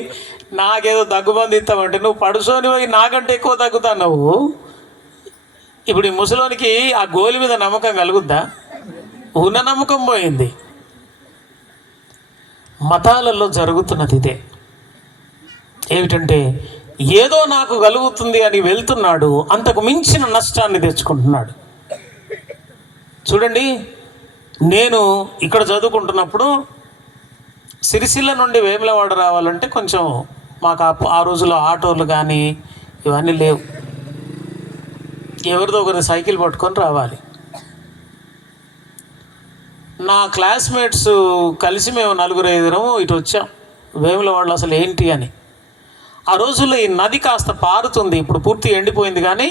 నాకేదో దగ్గుబంది ఇస్తామంటే నువ్వు పడుసోని పోయి నాకంటే ఎక్కువ దగ్గుతావు. ఇప్పుడు ఈ ముసలోనికి ఆ గోలి మీద నమ్మకం కలుగుద్దా? ఉన్న నమ్మకం పోయింది. మతాలలో జరుగుతున్నది ఇదే. ఏమిటంటే ఏదో నాకు కలుగుతుంది అని వెళ్తున్నాడు, అంతకు మించిన నష్టాన్ని తెచ్చుకుంటున్నాడు. చూడండి, నేను ఇక్కడ చదువుకుంటున్నప్పుడు సిరిసిల్ల నుండి వేములవాడ రావాలంటే కొంచెం మాకు ఆ రోజుల్లో ఆటోలు కానీ ఇవన్నీ లేవు. ఎవరిదో ఒకరి సైకిల్ పట్టుకొని రావాలి. నా క్లాస్మేట్స్ కలిసి మేము 4-5 ఇటు వచ్చాం వేములవాడలో. అసలు ఏంటి అని, ఆ రోజుల్లో ఈ నది కాస్త పారుతుంది, ఇప్పుడు పూర్తి ఎండిపోయింది కానీ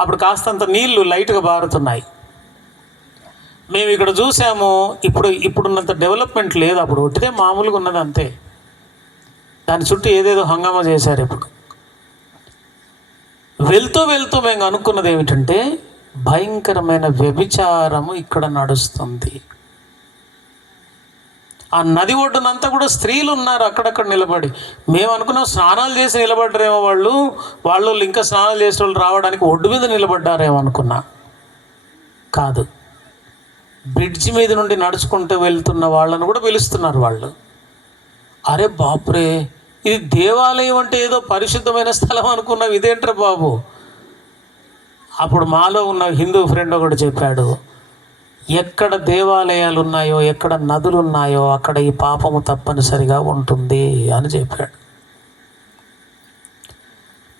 అప్పుడు కాస్తంత నీళ్లు లైట్గా పారుతున్నాయి. మేము ఇక్కడ చూసాము, ఇప్పుడున్నంత డెవలప్మెంట్ లేదు, అప్పుడు ఒట్టిదే మామూలుగా ఉన్నది అంతే. దాని చుట్టూ ఏదేదో హంగామా చేశారు. ఇప్పుడు వెళ్తూ మేము అనుకున్నది ఏమిటంటే భయంకరమైన వ్యభిచారము ఇక్కడ నడుస్తుంది. ఆ నది ఒడ్డునంతా కూడా స్త్రీలు ఉన్నారు అక్కడక్కడ నిలబడి. మేము అనుకున్నాం స్నానాలు చేసి నిలబడ్డారేమో వాళ్ళు ఇంకా స్నానాలు చేసే వాళ్ళు రావడానికి ఒడ్డు మీద నిలబడ్డారేమో అనుకున్నా. కాదు, బ్రిడ్జి మీద నుండి నడుచుకుంటూ వెళ్తున్న వాళ్ళను కూడా పిలుస్తున్నారు వాళ్ళు. అరే బాపురే, ఇది దేవాలయం అంటే ఏదో పరిశుద్ధమైన స్థలం అనుకున్నాం, ఇదేంట్రా బాబు. అప్పుడు మాలో ఉన్న హిందూ ఫ్రెండ్ ఒకటి చెప్పాడు, ఎక్కడ దేవాలయాలు ఉన్నాయో, ఎక్కడ నదులు ఉన్నాయో అక్కడ ఈ పాపము తప్పనిసరిగా ఉంటుంది అని చెప్పాడు.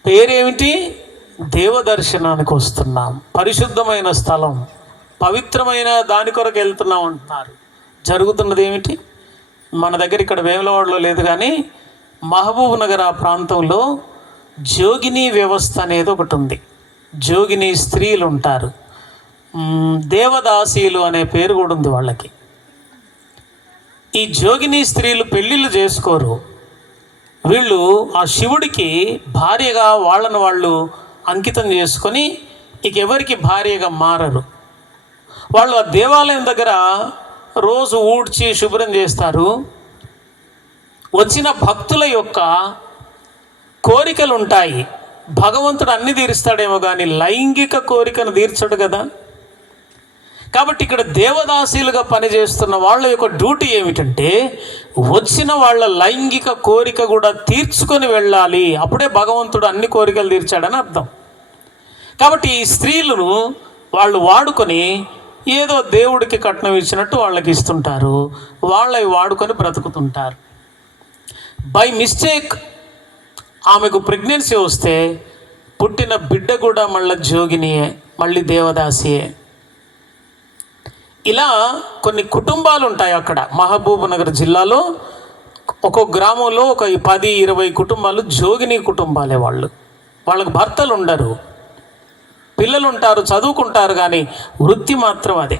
పేరేమిటి? దేవదర్శనానికి వస్తున్నాం, పరిశుద్ధమైన స్థలం, పవిత్రమైన దాని కొరకు వెళ్తున్నాం అంటున్నారు. జరుగుతున్నది ఏమిటి? మన దగ్గర ఇక్కడ వేములవాడలో లేదు కానీ మహబూబ్ నగర్ ఆ ప్రాంతంలో జోగిని వ్యవస్థ అనేది ఒకటి ఉంది. జోగిని స్త్రీలు ఉంటారు, దేవదాసీలు అనే పేరు కూడా ఉంది వాళ్ళకి. ఈ జోగిని స్త్రీలు పెళ్ళిళ్ళు చేసుకోరు. వీళ్ళు ఆ శివుడికి భార్యగా వాళ్ళను వాళ్ళు అంకితం చేసుకొని ఇక ఎవరికి భార్యగా మారరు. వాళ్ళు ఆ దేవాలయం దగ్గర రోజు ఊడ్చి శుభ్రం చేస్తారు. వచ్చిన భక్తుల యొక్క కోరికలు ఉంటాయి. భగవంతుడు అన్ని తీరుస్తాడేమో కానీ లైంగిక కోరికను తీర్చడు కదా. కాబట్టి ఇక్కడ దేవదాసీలుగా పనిచేస్తున్న వాళ్ళ యొక్క డ్యూటీ ఏమిటంటే వచ్చిన వాళ్ళ లైంగిక కోరిక కూడా తీర్చుకొని వెళ్ళాలి. అప్పుడే భగవంతుడు అన్ని కోరికలు తీర్చాడని అర్థం. కాబట్టి ఈ స్త్రీలను వాళ్ళు వాడుకొని ఏదో దేవుడికి కట్నం ఇచ్చినట్టు వాళ్ళకి ఇస్తుంటారు, వాళ్ళవి వాడుకొని బ్రతుకుతుంటారు. బై మిస్టేక్ ఆమెకు ప్రెగ్నెన్సీ వస్తే పుట్టిన బిడ్డ కూడా మళ్ళీ జోగినియే, మళ్ళీ దేవదాసియే. ఇలా కొన్ని కుటుంబాలు ఉంటాయి అక్కడ. మహబూబ్ నగర్ జిల్లాలో ఒక్కొక్క గ్రామంలో ఒక 10-20 కుటుంబాలు జోగిని కుటుంబాలే. వాళ్ళకు భర్తలు ఉండరు, పిల్లలు ఉంటారు, చదువుకుంటారు, కానీ వృత్తి మాత్రం అదే.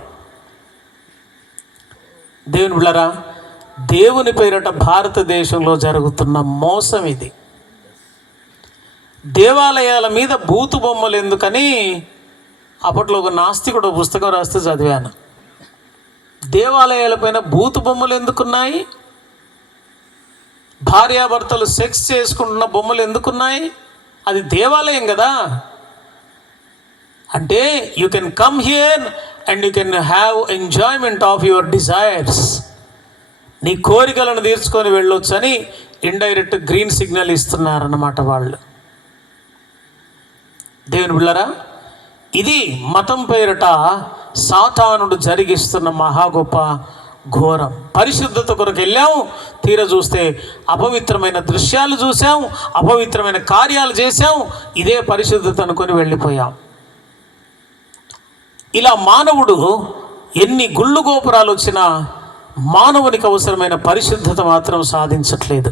దేవుని బిడ్డలారా, దేవుని పేరిట భారతదేశంలో జరుగుతున్న మోసం ఇది. దేవాలయాల మీద బూతు బొమ్మలు ఎందుకని అప్పట్లో ఒక నాస్తికుడు పుస్తకం రాస్తే చదివాను. దేవాలయాలపైన బూతు బొమ్మలు ఎందుకున్నాయి? భార్యాభర్తలు సెక్స్ చేసుకుంటున్న బొమ్మలు ఎందుకున్నాయి? అది దేవాలయం కదా. అంటే you can come here and you can have enjoyment of your desires. నీ కోరికలను తీర్చుకొని వెళ్ళొచ్చు అని ఇండైరెక్ట్ గ్రీన్ సిగ్నల్ ఇస్తున్నారన్నమాట వాళ్ళు. దేవుని బిడ్డలారా, ఇది మతం పేరిట సాతానుడు జరిగిస్తున్న మహా గొప్ప ఘోరం. పరిశుద్ధత కొరకు వెళ్ళాము, తీర చూస్తే అపవిత్రమైన దృశ్యాలు చూసాం, అపవిత్రమైన కార్యాలు చేశాం. ఇదే పరిశుద్ధత అనుకొని వెళ్ళిపోయాం. ఇలా మానవుడు ఎన్ని గుళ్ళు గోపురాలు వచ్చినా మానవునికి అవసరమైన పరిశుద్ధత మాత్రం సాధించట్లేదు.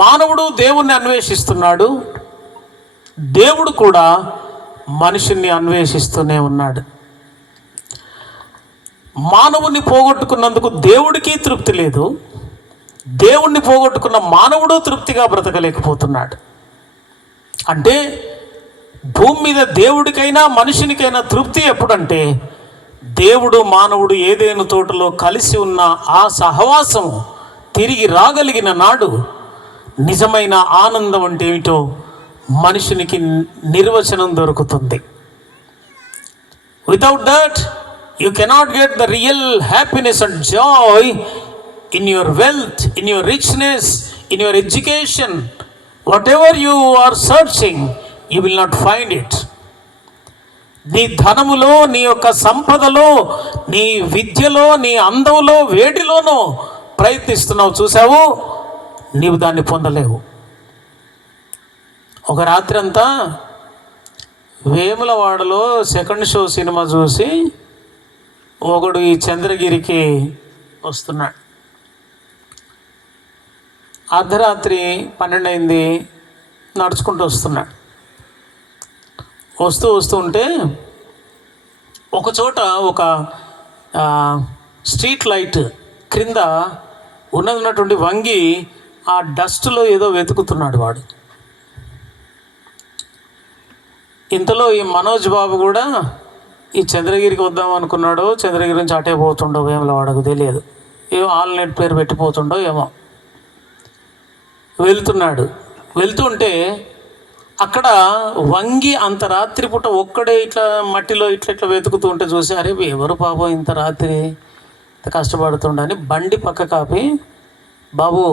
మానవుడు దేవుణ్ణి అన్వేషిస్తున్నాడు, దేవుడు కూడా మనుషుణ్ణి అన్వేషిస్తూనే ఉన్నాడు. మానవుని పోగొట్టుకున్నందుకు దేవుడికి తృప్తి లేదు, దేవుణ్ణి పోగొట్టుకున్న మానవుడు తృప్తిగా బ్రతకలేకపోతున్నాడు. అంటే భూమి మీద దేవుడికైనా మనుషునికైనా తృప్తి ఎప్పుడంటే దేవుడు మానవుడు ఏదేను తోటలో కలిసి ఉన్న ఆ సహవాసం తిరిగి రాగలిగిన నాడు నిజమైన ఆనందం అంటే ఏమిటో మనుషునికి నిర్వచనం దొరుకుతుంది. Without that you cannot get the real happiness and joy in your wealth, in your richness, in your education. Whatever you are searching, you will not find it. నీ ధనములో, నీ యొక్క సంపదలో, నీ విద్యలో, నీ అందంలో, వేడిలోనో ప్రయత్నిస్తున్నావు చూసావు, నీవు దాన్ని పొందలేవు. ఒక రాత్రి అంతా వేములవాడలో సెకండ్ షో సినిమా చూసి ఒకడు ఈ చంద్రగిరికి వస్తున్నాడు. అర్ధరాత్రి 12 అయింది, నడుచుకుంటూ వస్తున్నాడు. వస్తూ ఉంటే ఒకచోట ఒక స్ట్రీట్ లైట్ క్రింద ఉన్నటువంటి వంగి ఆ డస్ట్లో ఏదో వెతుకుతున్నాడు వాడు. ఇంతలో ఈ మనోజ్ బాబు కూడా ఈ చంద్రగిరికి వద్దాం అనుకున్నాడో, చంద్రగిరి నుంచి అటే పోతుండో వేములవాడకు తెలియదు, ఏమో ఆల్నెట్ పేరు పెట్టిపోతుండో ఏమో, వెళ్తుంటే అక్కడ వంగి అంత రాత్రిపూట ఒక్కడే ఇట్లా మట్టిలో ఇట్లా వెతుకుతూ ఉంటే చూసి, అరే ఎవరు పాపం ఇంత రాత్రి ఇంత కష్టపడుతుండని బండి పక్క కాపి, బాబు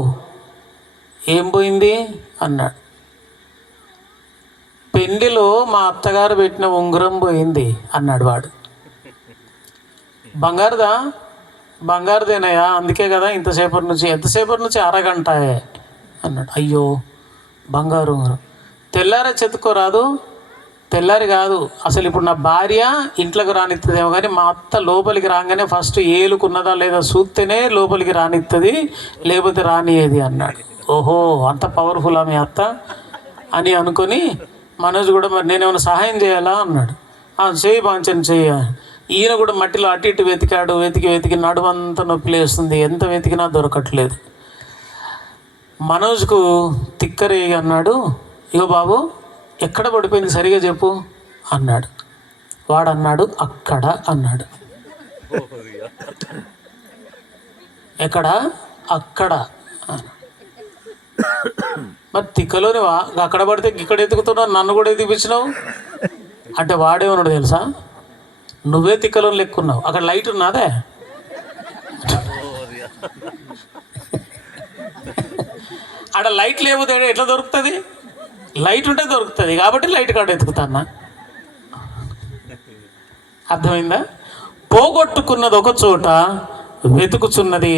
ఏం పోయింది అన్నాడు. పెండిలో మా అత్తగారు పెట్టిన ఉంగరం పోయింది అన్నాడు వాడు. బంగారుదేనయ్యా, అందుకే కదా ఎంతసేపటి నుంచి అరగంట అన్నాడు. అయ్యో బంగారు ఉంగరం, తెల్లారే చెతుకోరాదు? తెల్లారి కాదు, అసలు ఇప్పుడు నా భార్య ఇంట్లోకి రానిస్తుందేమో కానీ మా అత్త లోపలికి రాగానే ఫస్ట్ ఏలుకున్నదా లేదా చూస్తేనే లోపలికి రానిస్తుంది, లేకపోతే రానియేది అన్నాడు. ఓహో అంత పవర్ఫుల్లా మీ అత్త అని అనుకొని మనోజ్ కూడా, మరి నేనేమైనా సహాయం చేయాలా అన్నాడు. చేయి బాంచని చెయ్య. ఈయన కూడా మట్టిలో అటు ఇటు వెతికాడు, వెతికి నడుమంతా నొప్పి లేస్తుంది, ఎంత వెతికినా దొరకట్లేదు. మనోజ్కు తిక్కరే అన్నాడు, ఇగో బాబు ఎక్కడ పడిపోయింది సరిగా చెప్పు అన్నాడు. వాడన్నాడు అక్కడ అన్నాడు. ఎక్కడ? అక్కడ. మరి తిక్కలోనివా, అక్కడ పడితే ఇక్కడ ఎత్తుకుతున్నావు, నన్ను కూడా ఎత్తిపించినావు అంటే వాడేమన్నాడు తెలుసా, నువ్వే తిక్కలోని లెక్కున్నావు, అక్కడ లైట్ ఉన్నదే. అక్కడ లైట్ లేకపోతే ఎట్లా దొరుకుతుంది? లైట్ ఉంటే దొరుకుతుంది కాబట్టి లైట్ కాడ ఎత్తుకుతాన్నా. అర్థమైందా? పోగొట్టుకున్నది ఒక చోట, వెతుకుచున్నది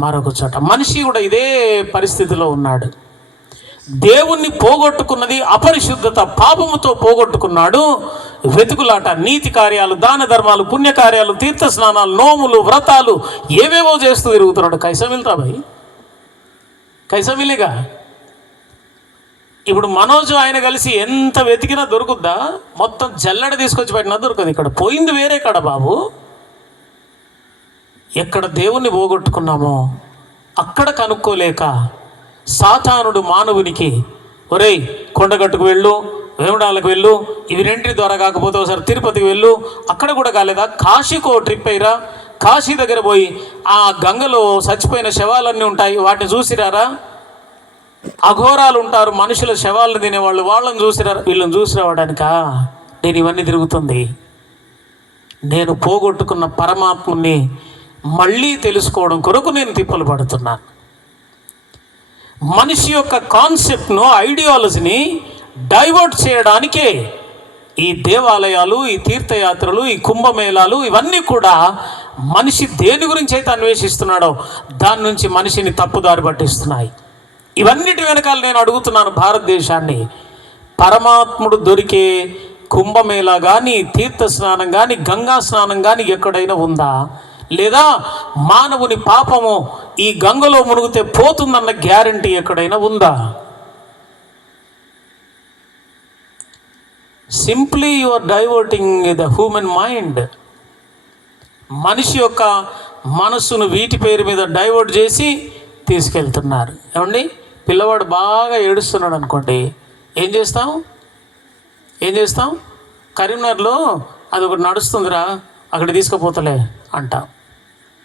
మరొక చోట. మనిషి కూడా ఇదే పరిస్థితిలో ఉన్నాడు. దేవుణ్ణి పోగొట్టుకున్నది అపరిశుద్ధత, పాపముతో పోగొట్టుకున్నాడు. వెతుకులాట, నీతి కార్యాలు, దాన ధర్మాలు, పుణ్యకార్యాలు, తీర్థ స్నానాలు, నోములు, వ్రతాలు ఏవేవో చేస్తూ తిరుగుతున్నాడు. కైసా మిల్తా భాయ్, కైసా మిలేగా? ఇప్పుడు మనోజు ఆయన కలిసి ఎంత వెతికినా దొరుకుద్దా? మొత్తం జల్లెడ తీసుకొచ్చి పెట్టినా దొరకదు. ఇక్కడ పోయింది వేరే కాడ బాబు. ఎక్కడ దేవుణ్ణి పోగొట్టుకున్నామో అక్కడ కనుక్కోలేక సాతానుడు మానవునికి, ఒరేయ్ కొండగట్టుకు వెళ్ళు, వేముడాలకు వెళ్ళు, ఇవి రెంటి ద్వారా కాకపోతే ఒకసారి తిరుపతికి వెళ్ళు, అక్కడ కూడా కాలేదా కాశీకో ట్రిప్ అయ్యిరా, కాశీ దగ్గర పోయి ఆ గంగలో చచ్చిపోయిన శవాలన్నీ ఉంటాయి, వాటిని చూసిరారా, అఘోరాలు ఉంటారు మనుషుల శవాలను తినేవాళ్ళు, వాళ్ళని చూసిరారా. వీళ్ళని చూసి రావడానికా నేను ఇవన్నీ తిరుగుతుంది? నేను పోగొట్టుకున్న పరమాత్మని మళ్ళీ తెలుసుకోవడం కొరకు నేను తిప్పలు పడుతున్నాను. మనిషి యొక్క కాన్సెప్ట్ను, ఐడియాలజీని డైవర్ట్ చేయడానికే ఈ దేవాలయాలు, ఈ తీర్థయాత్రలు, ఈ కుంభమేళాలు ఇవన్నీ కూడా మనిషి దేని గురించి అయితే అన్వేషిస్తున్నాడో దాని నుంచి మనిషిని తప్పుదారి పట్టిస్తున్నాయి. ఇవన్నిటి వెనకాల నేను అడుగుతున్నాను భారతదేశాన్ని, పరమాత్ముడు దొరికే కుంభమేళా కానీ, తీర్థ స్నానం కానీ, గంగా స్నానం కానీ ఎక్కడైనా ఉందా? లేదా మానవుని పాపము ఈ గంగలో మునిగితే పోతుందన్న గ్యారంటీ ఎక్కడైనా ఉందా? Simply you are diverting the human mind. మనిషి యొక్క మనస్సును వీటి పేరు మీద డైవర్ట్ చేసి తీసుకెళ్తున్నారు. ఏమండి, పిల్లవాడు బాగా ఏడుస్తున్నాడు అనుకోండి, ఏం చేస్తాం? కరీంనగర్లో అది ఒకటి నడుస్తుందిరా, అక్కడ తీసుకుపోతలే అంటాం.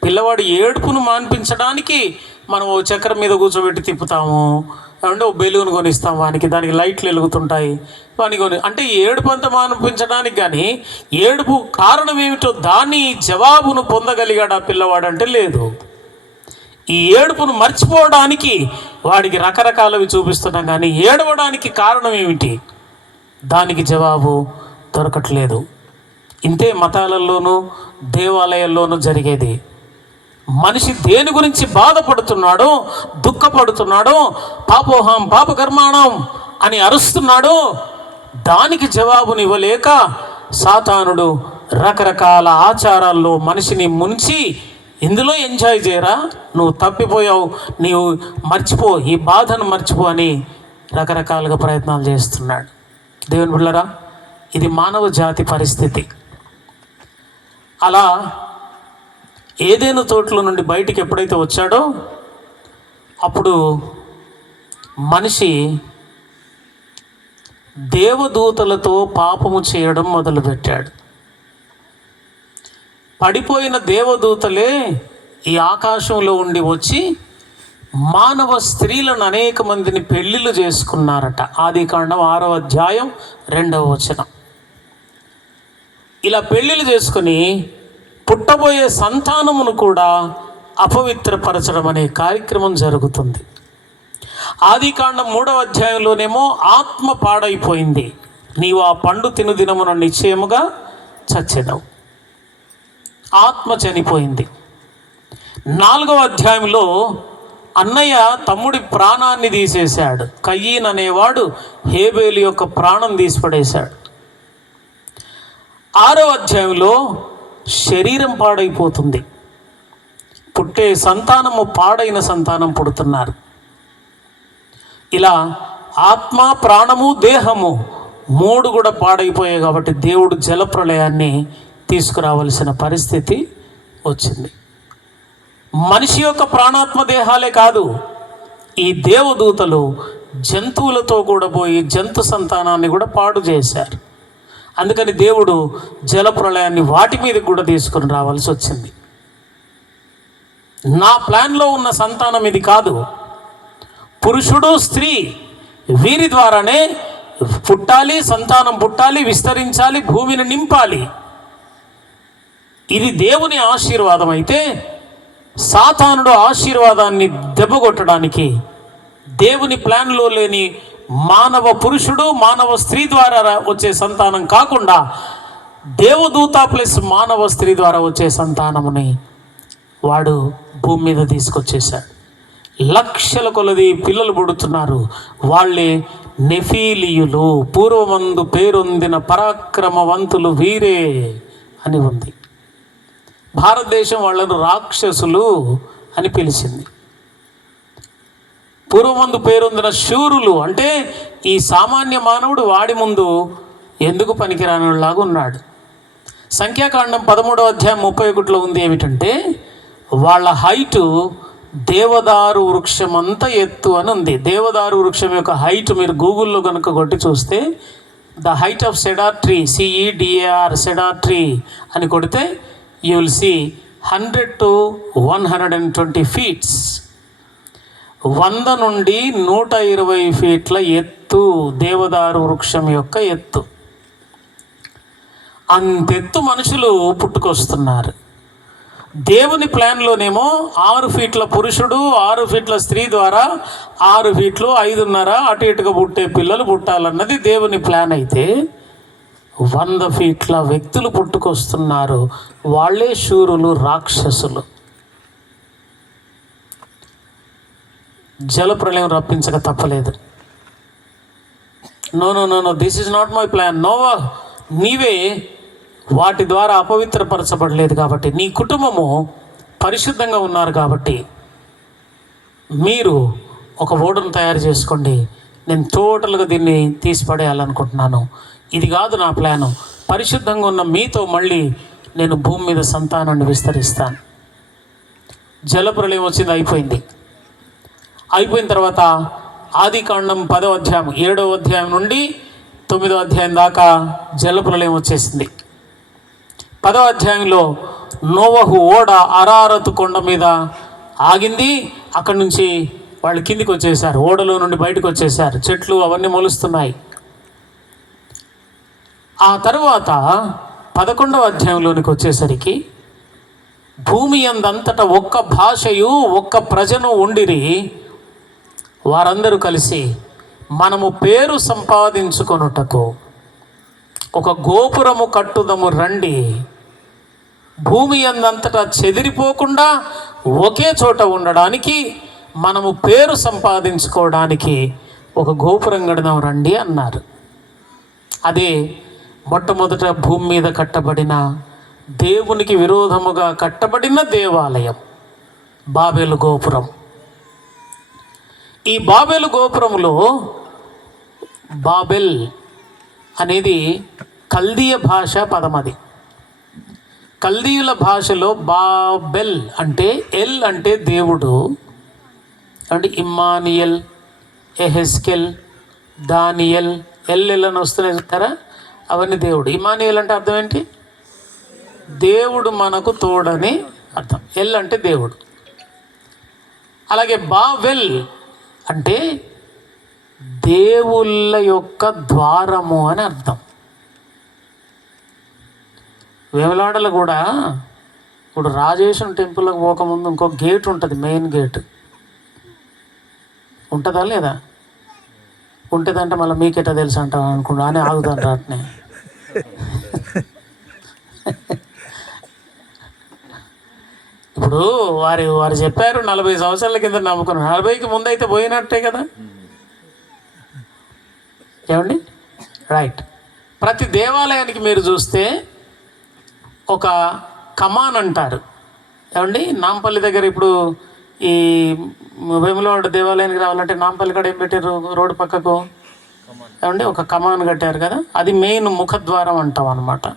పిల్లవాడి ఏడుపును మాన్పించడానికి మనం ఓ చక్రం మీద కూర్చోబెట్టి తిప్పుతాము, ఏమంటే ఓ బెలూన్ కొనిస్తాం వానికి, దానికి లైట్లు వెలుగుతుంటాయి వానికి అంటే ఏడుపు అంతా మాన్పించడానికి. కానీ ఏడుపు కారణం ఏమిటో దాని జవాబును పొందగలిగాడు ఆ పిల్లవాడు అంటే లేదు. ఈ ఏడుపును మర్చిపోవడానికి వాడికి రకరకాలవి చూపిస్తున్నాం, కానీ ఏడవడానికి కారణం ఏమిటి, దానికి జవాబు దొరకట్లేదు. ఇంతే మతాలలోనూ దేవాలయాల్లోనూ జరిగేది. మనిషి దేని గురించి బాధపడుతున్నాడో, దుఃఖపడుతున్నాడో, పాపోహం పాపకర్మాణం అని అరుస్తున్నాడో దానికి జవాబునివ్వలేక సాతానుడు రకరకాల ఆచారాల్లో మనిషిని ముంచి, ఇందులో ఎంజాయ్ చేయరా, నువ్వు తప్పిపోయావు, నీవు మర్చిపో, ఈ బాధను మర్చిపో అని రకరకాలుగా ప్రయత్నాలు చేస్తున్నాడు. దేవుని బిడ్డలారా, ఇది మానవ జాతి పరిస్థితి. అలా ఏదేను తోటలో నుండి బయటికి ఎప్పుడైతే వచ్చాడో అప్పుడు మనిషి దేవదూతలతో పాపము చేయడం మొదలుపెట్టాడు. పడిపోయిన దేవదూతలే ఈ ఆకాశంలో ఉండి వచ్చి మానవ స్త్రీలను అనేక మందిని పెళ్ళిళ్ళు చేసుకున్నారట. ఆదికాండం 6వ అధ్యాయం 2వ వచనం. ఇలా పెళ్ళిళ్ళు చేసుకుని పుట్టబోయే సంతానమును కూడా అపవిత్రపరచడం అనే కార్యక్రమం జరుగుతుంది. ఆదికాండం 3వ అధ్యాయంలోనేమో ఆత్మ పాడైపోయింది, నీవు ఆ పండు తిను దినమున నిశ్చయముగా చచ్చెదవు, ఆత్మ చనిపోయింది. 4వ అధ్యాయంలో అన్నయ్య తమ్ముడి ప్రాణాన్ని తీసేశాడు. కయ్యీన్ అనేవాడు హేబేలు యొక్క ప్రాణం తీసిపడేశాడు. 6వ అధ్యాయంలో శరీరం పాడైపోతుంది, పుట్టే సంతానము పాడైన సంతానం పుడుతున్నారు. ఇలా ఆత్మ, ప్రాణము, దేహము 3 కూడా పాడైపోయాయి. కాబట్టి దేవుడు జలప్రళయాన్ని తీసుకురావలసిన పరిస్థితి వచ్చింది. మనిషి యొక్క ప్రాణాత్మ దేహాలే కాదు, ఈ దేవదూతలు జంతువులతో కూడా పోయి జంతు సంతానాన్ని కూడా పాడు చేశారు. అందుకని దేవుడు జలప్రళయాన్ని వాటి మీద కూడా తీసుకుని రావాల్సి వచ్చింది. నా ప్లాన్లో ఉన్న సంతానం ఇది కాదు. పురుషుడు, స్త్రీ వీరి ద్వారానే పుట్టాలి, సంతానం పుట్టాలి, విస్తరించాలి, భూమిని నింపాలి. ఇది దేవుని ఆశీర్వాదం అయితే సాతానుడు ఆశీర్వాదాన్ని దెబ్బగొట్టడానికి దేవుని ప్లాన్లో లేని మానవ పురుషుడు, మానవ స్త్రీ ద్వారా వచ్చే సంతానం కాకుండా దేవదూత ప్లస్ మానవ స్త్రీ ద్వారా వచ్చే సంతానముని వాడు భూమి మీద తీసుకొచ్చేశాడు. లక్షల కొలది పిల్లలు పుడుతున్నారు. వాళ్ళే నెఫీలియులు, పూర్వమందు పేరొందిన పరాక్రమవంతులు వీరే అని ఉంది. భారతదేశం వాళ్ళను రాక్షసులు అని పిలిచింది. పూర్వమందు పేరొందిన శూరులు అంటే ఈ సామాన్య మానవుడు వాడి ముందు ఎందుకు పనికిరానిలాగా ఉన్నాడు. సంఖ్యాకాండం 13వ అధ్యాయం 31లో ఉంది ఏమిటంటే, వాళ్ళ హైటు దేవదారు వృక్షం అంత ఎత్తు అని ఉంది. దేవదారు వృక్షం యొక్క హైట్ మీరు గూగుల్లో కనుక కొట్టి చూస్తే the height of cedar tree, CEDAR cedar tree అని కొడితే you will see 100 to 120 feet. 100 నుండి 120 ఫీట్ల ఎత్తు దేవదారు వృక్షం యొక్క ఎత్తు. అంతెత్తు మనుషులు పుట్టుకొస్తున్నారు. దేవుని ప్లాన్లోనేమో 6 ఫీట్ల పురుషుడు, 6 ఫీట్ల స్త్రీ ద్వారా 6 ఫీట్లు 5.5 అటు ఇటుగా పుట్టే పిల్లలు పుట్టాలన్నది దేవుని ప్లాన్ అయితే 100 ఫీట్ల వ్యక్తులు పుట్టుకొస్తున్నారు. వాళ్ళే శూరులు, రాక్షసులు. జలప్రళయం రప్పించక తప్పలేదు. No, this is not my plan. Noah, నీవే వాటి ద్వారా అపవిత్రపరచబడలేదు కాబట్టి, నీ కుటుంబము పరిశుద్ధంగా ఉన్నారు కాబట్టి మీరు ఒక ఓడను తయారు చేసుకోండి. నేను టోటల్గా దీన్ని తీసిపడేయాలనుకుంటున్నాను. ఇది కాదు నా ప్లాను. పరిశుద్ధంగా ఉన్న మీతో మళ్ళీ నేను భూమి మీద సంతానాన్ని విస్తరిస్తాను. జలప్రలయం వచ్చింది, అయిపోయిన తర్వాత ఆదికాండం 10వ అధ్యాయం 7వ అధ్యాయం నుండి 9వ అధ్యాయం దాకా జలప్రలయం వచ్చేసింది. 10వ అధ్యాయంలో నోవహు ఓడ అరారతు కొండ మీద ఆగింది. అక్కడి నుంచి వాళ్ళు కిందికి వచ్చేసారు, ఓడలో నుండి బయటకు వచ్చేసారు. చెట్లు అవన్నీ మొలుస్తున్నాయి. ఆ తర్వాత 11వ అధ్యాయంలోనికి వచ్చేసరికి భూమి అందంతటా ఒక్క భాషయు ఒక్క ప్రజను ఉండిరి. వారందరూ కలిసి మనము పేరు సంపాదించుకొనుటకు ఒక గోపురము కట్టుదము రండి. భూమి అందంతటా చెదిరిపోకుండా ఒకే చోట ఉండడానికి, మనము పేరు సంపాదించుకోవడానికి ఒక గోపురం కడదాం రండి అన్నారు. అదే మొట్టమొదట భూమి మీద కట్టబడిన, దేవునికి విరోధముగా కట్టబడిన దేవాలయం, బాబెలు గోపురం. ఈ బాబెలు గోపురంలో బాబెల్ అనేది కల్దీయ భాష పదం. అది కల్దీయుల భాషలో బాబెల్ అంటే, ఎల్ అంటే దేవుడు అంటే ఇమ్మానియల్, ఎహెస్కెల్, దానియల్, ఎల్ అని వస్తున్నాయి చూస్తారా, అవన్నీ దేవుడు. ఇమ్మానియల్ అంటే అర్థం ఏంటి? దేవుడు మనకు తోడని అర్థం. ఎల్ అంటే దేవుడు. అలాగే బాబెల్ అంటే దేవుళ్ళ యొక్క ద్వారము అని అర్థం. వేములాడలో కూడా ఇప్పుడు రాజేశ్వరం టెంపుల్కి పోకముందు ఇంకో గేట్ ఉంటుంది, మెయిన్ గేట్ ఉంటుందా లేదా? ఉంటుందంటే మళ్ళీ మీకెట్టా తెలుసు అంటాను అనుకుంటా అని ఆగుతాను రాట్నే. ఇప్పుడు వారు చెప్పారు 40 సంవత్సరాల కింద నమ్ముకున్నాను. 40కి ముందు అయితే పోయినట్టే కదా, ఏమండి? రైట్. ప్రతి దేవాలయానికి మీరు చూస్తే ఒక కమాన్ అంటారు, ఏమండి? నాంపల్లి దగ్గర ఇప్పుడు ఈ వేములవాడ దేవాలయానికి రావాలంటే నాంపల్లి కాడ ఏం పెట్టారు రోడ్డు పక్కకు, ఏమండి? ఒక కమాన్ కట్టారు కదా, అది మెయిన్ ముఖద్వారం అంటాం అన్నమాట.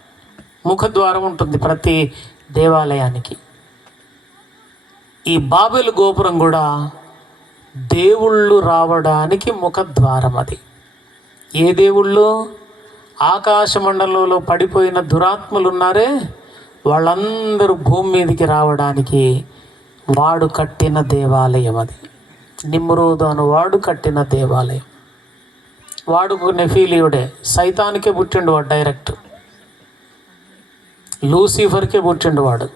ముఖద్వారం ఉంటుంది ప్రతి దేవాలయానికి. ఈ బాబెలు గోపురం కూడా దేవుళ్ళు రావడానికి ముఖద్వారం. అది ఏ దేవుళ్ళు? ఆకాశ మండలంలో పడిపోయిన దురాత్మలు ఉన్నారే, వాళ్ళందరూ భూమి మీదకి రావడానికి వాడు కట్టిన దేవాలయం. అది నిమ్రోదు అను వాడు కట్టిన దేవాలయం. వాడు నెఫీలియుడే, సైతానికే పుట్టిండు వాడు, డైరెక్ట్ లూసిఫర్కే పుట్టిండు వాడు.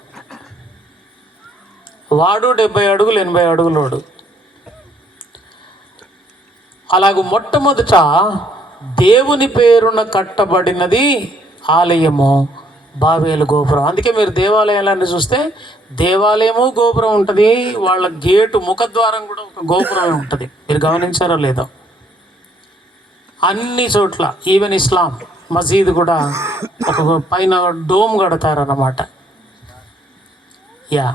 70 అడుగులు 80 అడుగులోడు. అలాగూ మొట్టమొదట దేవుని పేరున కట్టబడినది ఆలయము బాబేలు గోపురం. అందుకే మీరు దేవాలయాలన్నీ చూస్తే దేవాలయము గోపురం ఉంటుంది, వాళ్ళ గేటు ముఖద్వారం కూడా ఒక గోపురమే ఉంటుంది. మీరు గమనించారో లేదో? అన్ని చోట్ల, ఈవెన్ ఇస్లాం మసీద్ కూడా ఒక పైన డోమ్ కడతారన్నమాట. యా.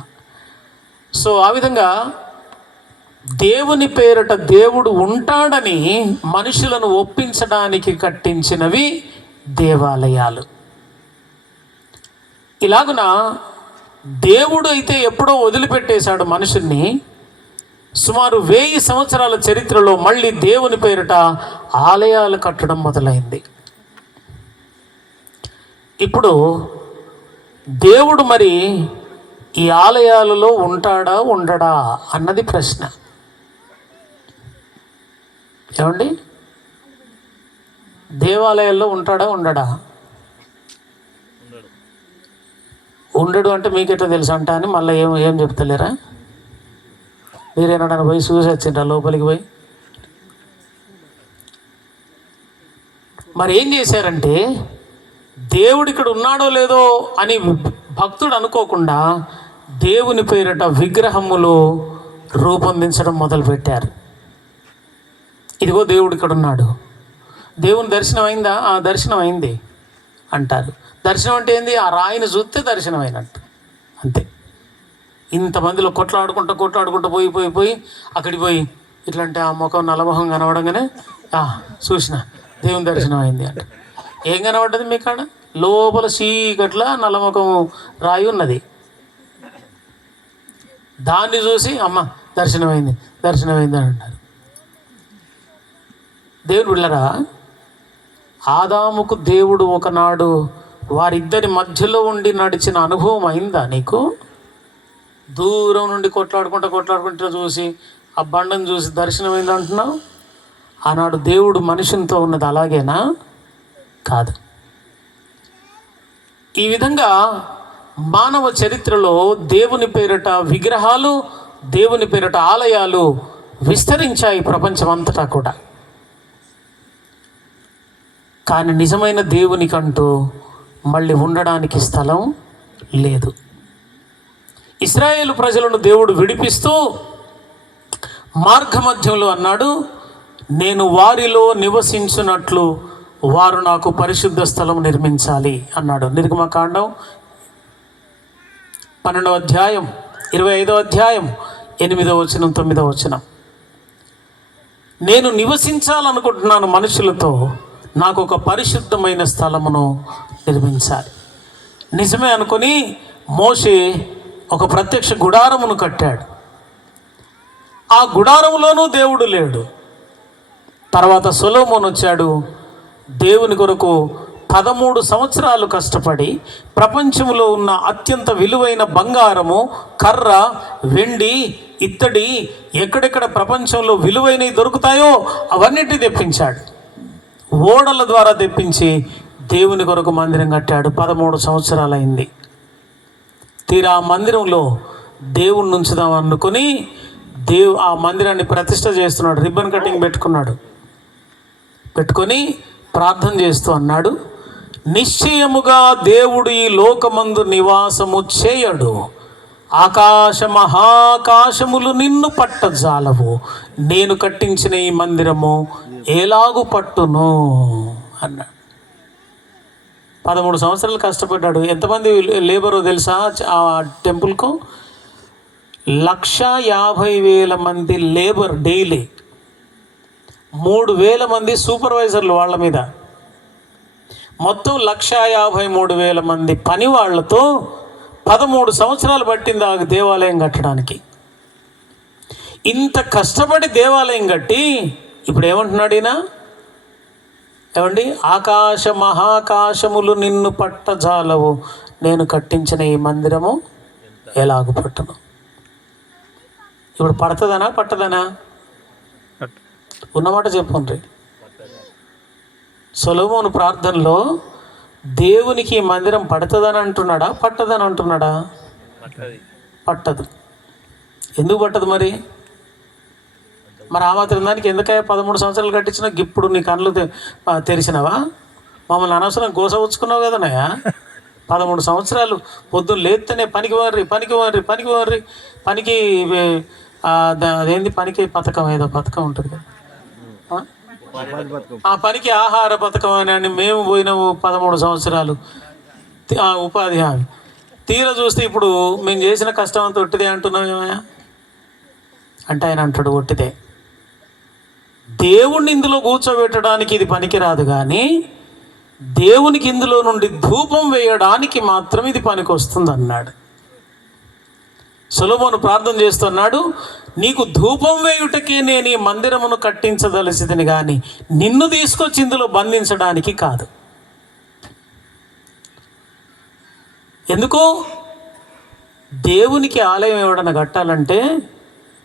సో ఆ విధంగా దేవుని పేరిట దేవుడు ఉంటాడని మనుషులను ఒప్పించడానికి కట్టించినవి దేవాలయాలు. ఇలాగున దేవుడు అయితే ఎప్పుడో వదిలిపెట్టేశాడు మనుషుల్ని. సుమారు 1000 సంవత్సరాల చరిత్రలో మళ్ళీ దేవుని పేరిట ఆలయాలు కట్టడం మొదలైంది. ఇప్పుడు దేవుడు మరి ఈ ఆలయాలలో ఉంటాడా ఉండడా అన్నది ప్రశ్న. ఏమండి? దేవాలయాల్లో ఉంటాడా ఉండడా? ఉండడు అంటే మీకెట్లా తెలుసు అంట అని మళ్ళీ ఏం చెప్తలేరా? మీరేనా పోయి చూసి వచ్చిండ్రా లోపలికి పోయి? మరి ఏం చేశారంటే, దేవుడు ఇక్కడ ఉన్నాడో లేదో అని భక్తుడు అనుకోకుండా దేవుని పేరిట విగ్రహములు రూపొందించడం మొదలుపెట్టారు. ఇదిగో దేవుడు ఇక్కడ ఉన్నాడు. దేవుని దర్శనం అయిందా? ఆ దర్శనం అయింది. అంటారు. దర్శనం అంటే ఏంది? ఆ రాయిని చూస్తే దర్శనం అయినట్టు, అంతే. ఇంతమందిలో కొట్లాడుకుంటూ పోయి అక్కడికి పోయి ఇట్లా అంటే ఆ ముఖం నల్లమొహం కనబడంగానే చూసిన దేవుని దర్శనం అయింది అంట. ఏం కనబడ్డది మీ కాడ? లోపల చీకట్ల నల్లముఖం రాయి ఉన్నది. దాన్ని చూసి అమ్మ దర్శనమైంది అని అంటారు. దేవుని బిడ్డలారా, ఆదాముకు దేవుడు ఒకనాడు వారిద్దరి మధ్యలో ఉండి నడిచిన అనుభవం అయిందా నీకు? దూరం నుండి కొట్లాడుకుంటూ చూసి ఆ బండను చూసి దర్శనమైంది అంటున్నావు. ఆనాడు దేవుడు మనుషునితో ఉన్నది అలాగేనా? కాదు. ఈ విధంగా మానవ చరిత్రలో దేవుని పేరిట విగ్రహాలు, దేవుని పేరిట ఆలయాలు విస్తరించాయి ప్రపంచమంతటా కూడా. కానీ నిజమైన దేవునికంటూ మళ్ళీ ఉండడానికి స్థలం లేదు. ఇశ్రాయేలు ప్రజలను దేవుడు విడిపిస్తూ మార్గమధ్యంలో అన్నాడు, నేను వారిలో నివసించున్నట్లు వారు నాకు పరిశుద్ధ స్థలం నిర్మించాలి అన్నాడు. నిర్గమకాండం 12వ అధ్యాయం 25వ అధ్యాయం 8వ వచనం 9వ వచనం. నేను నివసించాలనుకుంటున్నాను మనుషులతో, నాకు ఒక పరిశుద్ధమైన స్థలమును నిర్మించాలి. నిజమే అనుకుని మోషే ఒక ప్రత్యక్ష గుడారమును కట్టాడు. ఆ గుడారములోనూ దేవుడు లేడు. తర్వాత సొలొమోను వచ్చాడు. దేవుని కొరకు 13 సంవత్సరాలు కష్టపడి ప్రపంచంలో ఉన్న అత్యంత విలువైన బంగారము, కర్ర, వెండి, ఇత్తడి, ఎక్కడెక్కడ ప్రపంచంలో విలువైనవి దొరుకుతాయో అవన్నిటిని తెప్పించాడు. ఓడల ద్వారా తెప్పించి దేవుని కొరకు మందిరం కట్టాడు. 13 సంవత్సరాలైంది. తీరా ఆ మందిరంలో దేవుణ్ణి ఉంచుదాం అనుకుని ఆ మందిరాన్ని ప్రతిష్ట చేస్తున్నాడు. రిబ్బన్ కటింగ్ పెట్టుకొని ప్రార్థన చేస్తూ అన్నాడు, నిశ్చయముగా దేవుడు ఈ లోకమందు నివాసము చేయడు, ఆకాశ మహాకాశములు నిన్ను పట్టజాలవు, నేను కట్టించిన ఈ మందిరము ఎలాగు పట్టును అన్నాడు. 13 సంవత్సరాలు కష్టపడ్డాడు. ఎంతమంది లేబరో తెలుసా? ఆ టెంపుల్కు 1,50,000 మంది లేబర్ డైలీ, 3,000 మంది సూపర్వైజర్లు వాళ్ళ మీద, మొత్తం 1,53,000 మంది పని వాళ్ళతో 13 సంవత్సరాలు పట్టింది ఆ దేవాలయం కట్టడానికి. ఇంత కష్టపడి దేవాలయం కట్టి ఇప్పుడు ఏమంటున్నాడు ఈయన? ఏమండి, ఆకాశ మహాకాశములు నిన్ను పట్టజాలవు, నేను కట్టించిన ఈ మందిరము ఎలాగు పట్టును. ఇప్పుడు పడుతుందనా పట్టదనా? ఉన్నమాట చెప్పుండ్రి. సొలొమోను ప్రార్థనలో దేవునికి ఈ మందిరం పడుతుందని అంటున్నాడా, పట్టదని అంటున్నాడా? పట్టదు. ఎందుకు పట్టదు మరి? ఆ మాత్రం దానికి ఎందుకయ్యా 13 సంవత్సరాలు కట్టించినా ఇప్పుడు నీ కళ్ళు తెరిచినావా? మమ్మల్ని అనవసరం గోసవుచ్చుకున్నావు కదనయ్యా. 13 సంవత్సరాలు పొద్దున్న లేస్తేనే పనికి అదేంది పనికి పథకం, ఏదో పథకం ఉంటుంది కదా, ఆ పనికి ఆహార పథకం అని మేము పోయినాము 13 సంవత్సరాలు ఉపాధి హామీ. తీర చూస్తే ఇప్పుడు మేము చేసిన కష్టం అంతా ఒట్టిదే అంటున్నాం ఏమయ్యా అంటే ఆయన అంటాడు, ఒట్టిదే. దేవుణ్ణి ఇందులో కూర్చోబెట్టడానికి ఇది పనికిరాదు, కానీ దేవునికి ఇందులో నుండి ధూపం వేయడానికి మాత్రం ఇది పనికి వస్తుంది అన్నాడు. సొలొమోను ప్రార్థన చేస్తున్నాడు, నీకు ధూపం వేయుటకే నేను ఈ మందిరమును కట్టించదలసిదని కానీ నిన్ను తీసుకొచ్చి ఇందులో బంధించడానికి కాదు. ఎందుకు? దేవునికి ఆలయం ఎవడన్నా కట్టాలంటే,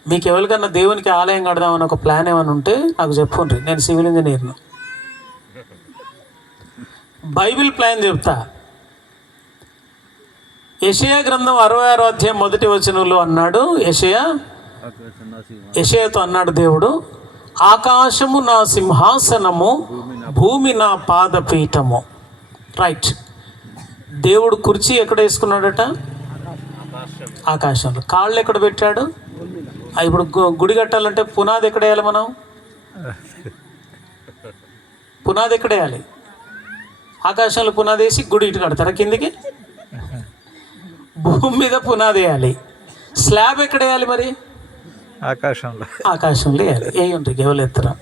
మీకు ఎవరికన్నా దేవునికి ఆలయం కడదామని ఒక ప్లాన్ ఏమైనా ఉంటే నాకు చెప్పుండ్రి, నేను సివిల్ ఇంజనీర్ను. బైబిల్ ప్లాన్ చెప్తా. యెషయా గ్రంథం 66వ అధ్యాయం 1వ వచనంలో అన్నాడు, యెషయాతో అన్నాడు దేవుడు, ఆకాశము నా సింహాసనము, భూమి నా పాదపీఠము. రైట్. దేవుడు కుర్చీ ఎక్కడ వేసుకున్నాడట? ఆకాశంలో. కాళ్ళు ఎక్కడ పెట్టాడు? ఇప్పుడు గుడి కట్టాలంటే పునాది ఎక్కడ వేయాలి? మనం పునాది ఎక్కడ వేయాలి? ఆకాశంలో పునాది వేసి గుడి ఇటు కడతారా కిందికి? భూమి మీద పునాది వేయాలి. స్లాబ్ ఎక్కడ వేయాలి మరి? ఆకాశంలో వేయాలి. ఏ ఉంటుంది ఎవరు ఎత్తరా?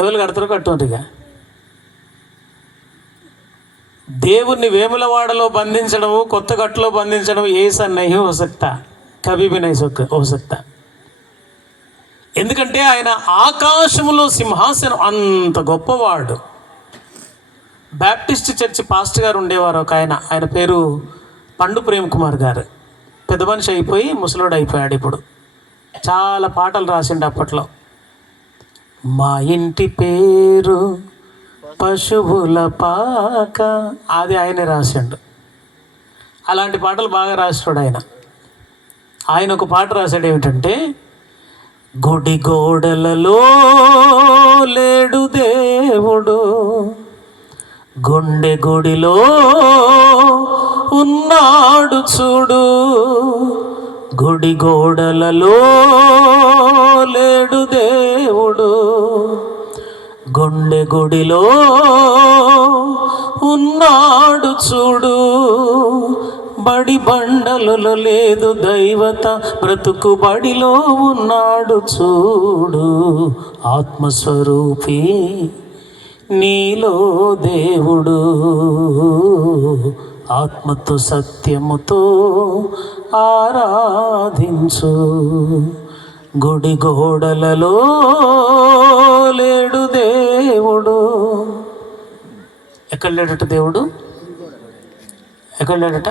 ఎవరు కడతారో కట్టుండ్రిగా. దేవుణ్ణి వేములవాడలో బంధించడము, కొత్త గట్టులో బంధించడం ఏసా నహీ హో సక్తా, కభీ భీ నహీ హో సక్తా. ఎందుకంటే ఆయన ఆకాశములో సింహాసనం, అంత గొప్పవాడు. బ్యాప్టిస్ట్ చర్చి పాస్టర్ గారు ఉండేవారు ఒక ఆయన, ఆయన పేరు పండు ప్రేమ్ కుమార్ గారు. పెద్ద మనిషి అయిపోయి ముసలోడు అయిపోయాడు. ఇప్పుడు చాలా పాటలు రాసిండు అప్పట్లో. మా ఇంటి పేరు పశువుల పాక, అది ఆయనే రాసిండు. అలాంటి పాటలు బాగా రాసాడు ఆయన. ఆయన ఒక పాట రాశాడు ఏమిటంటే, గుడి గోడలలో లేడు దేవుడు, గుండె గుడిలో ఉన్నాడు చూడు. గుడి గోడలలో లేడు దేవుడు, గుండె గుడిలో ఉన్నాడు చూడు. బడి బండలలో లేదు దైవత, బ్రతుకు బడిలో ఉన్నాడు చూడు. ఆత్మస్వరూపి నీలో దేవుడు, ఆత్మతో సత్యముతో ఆరాధించు. గుడి గోడలలో లేడు దేవుడు. ఎక్కడ లేడట దేవుడు? ఎక్కడ లేడట?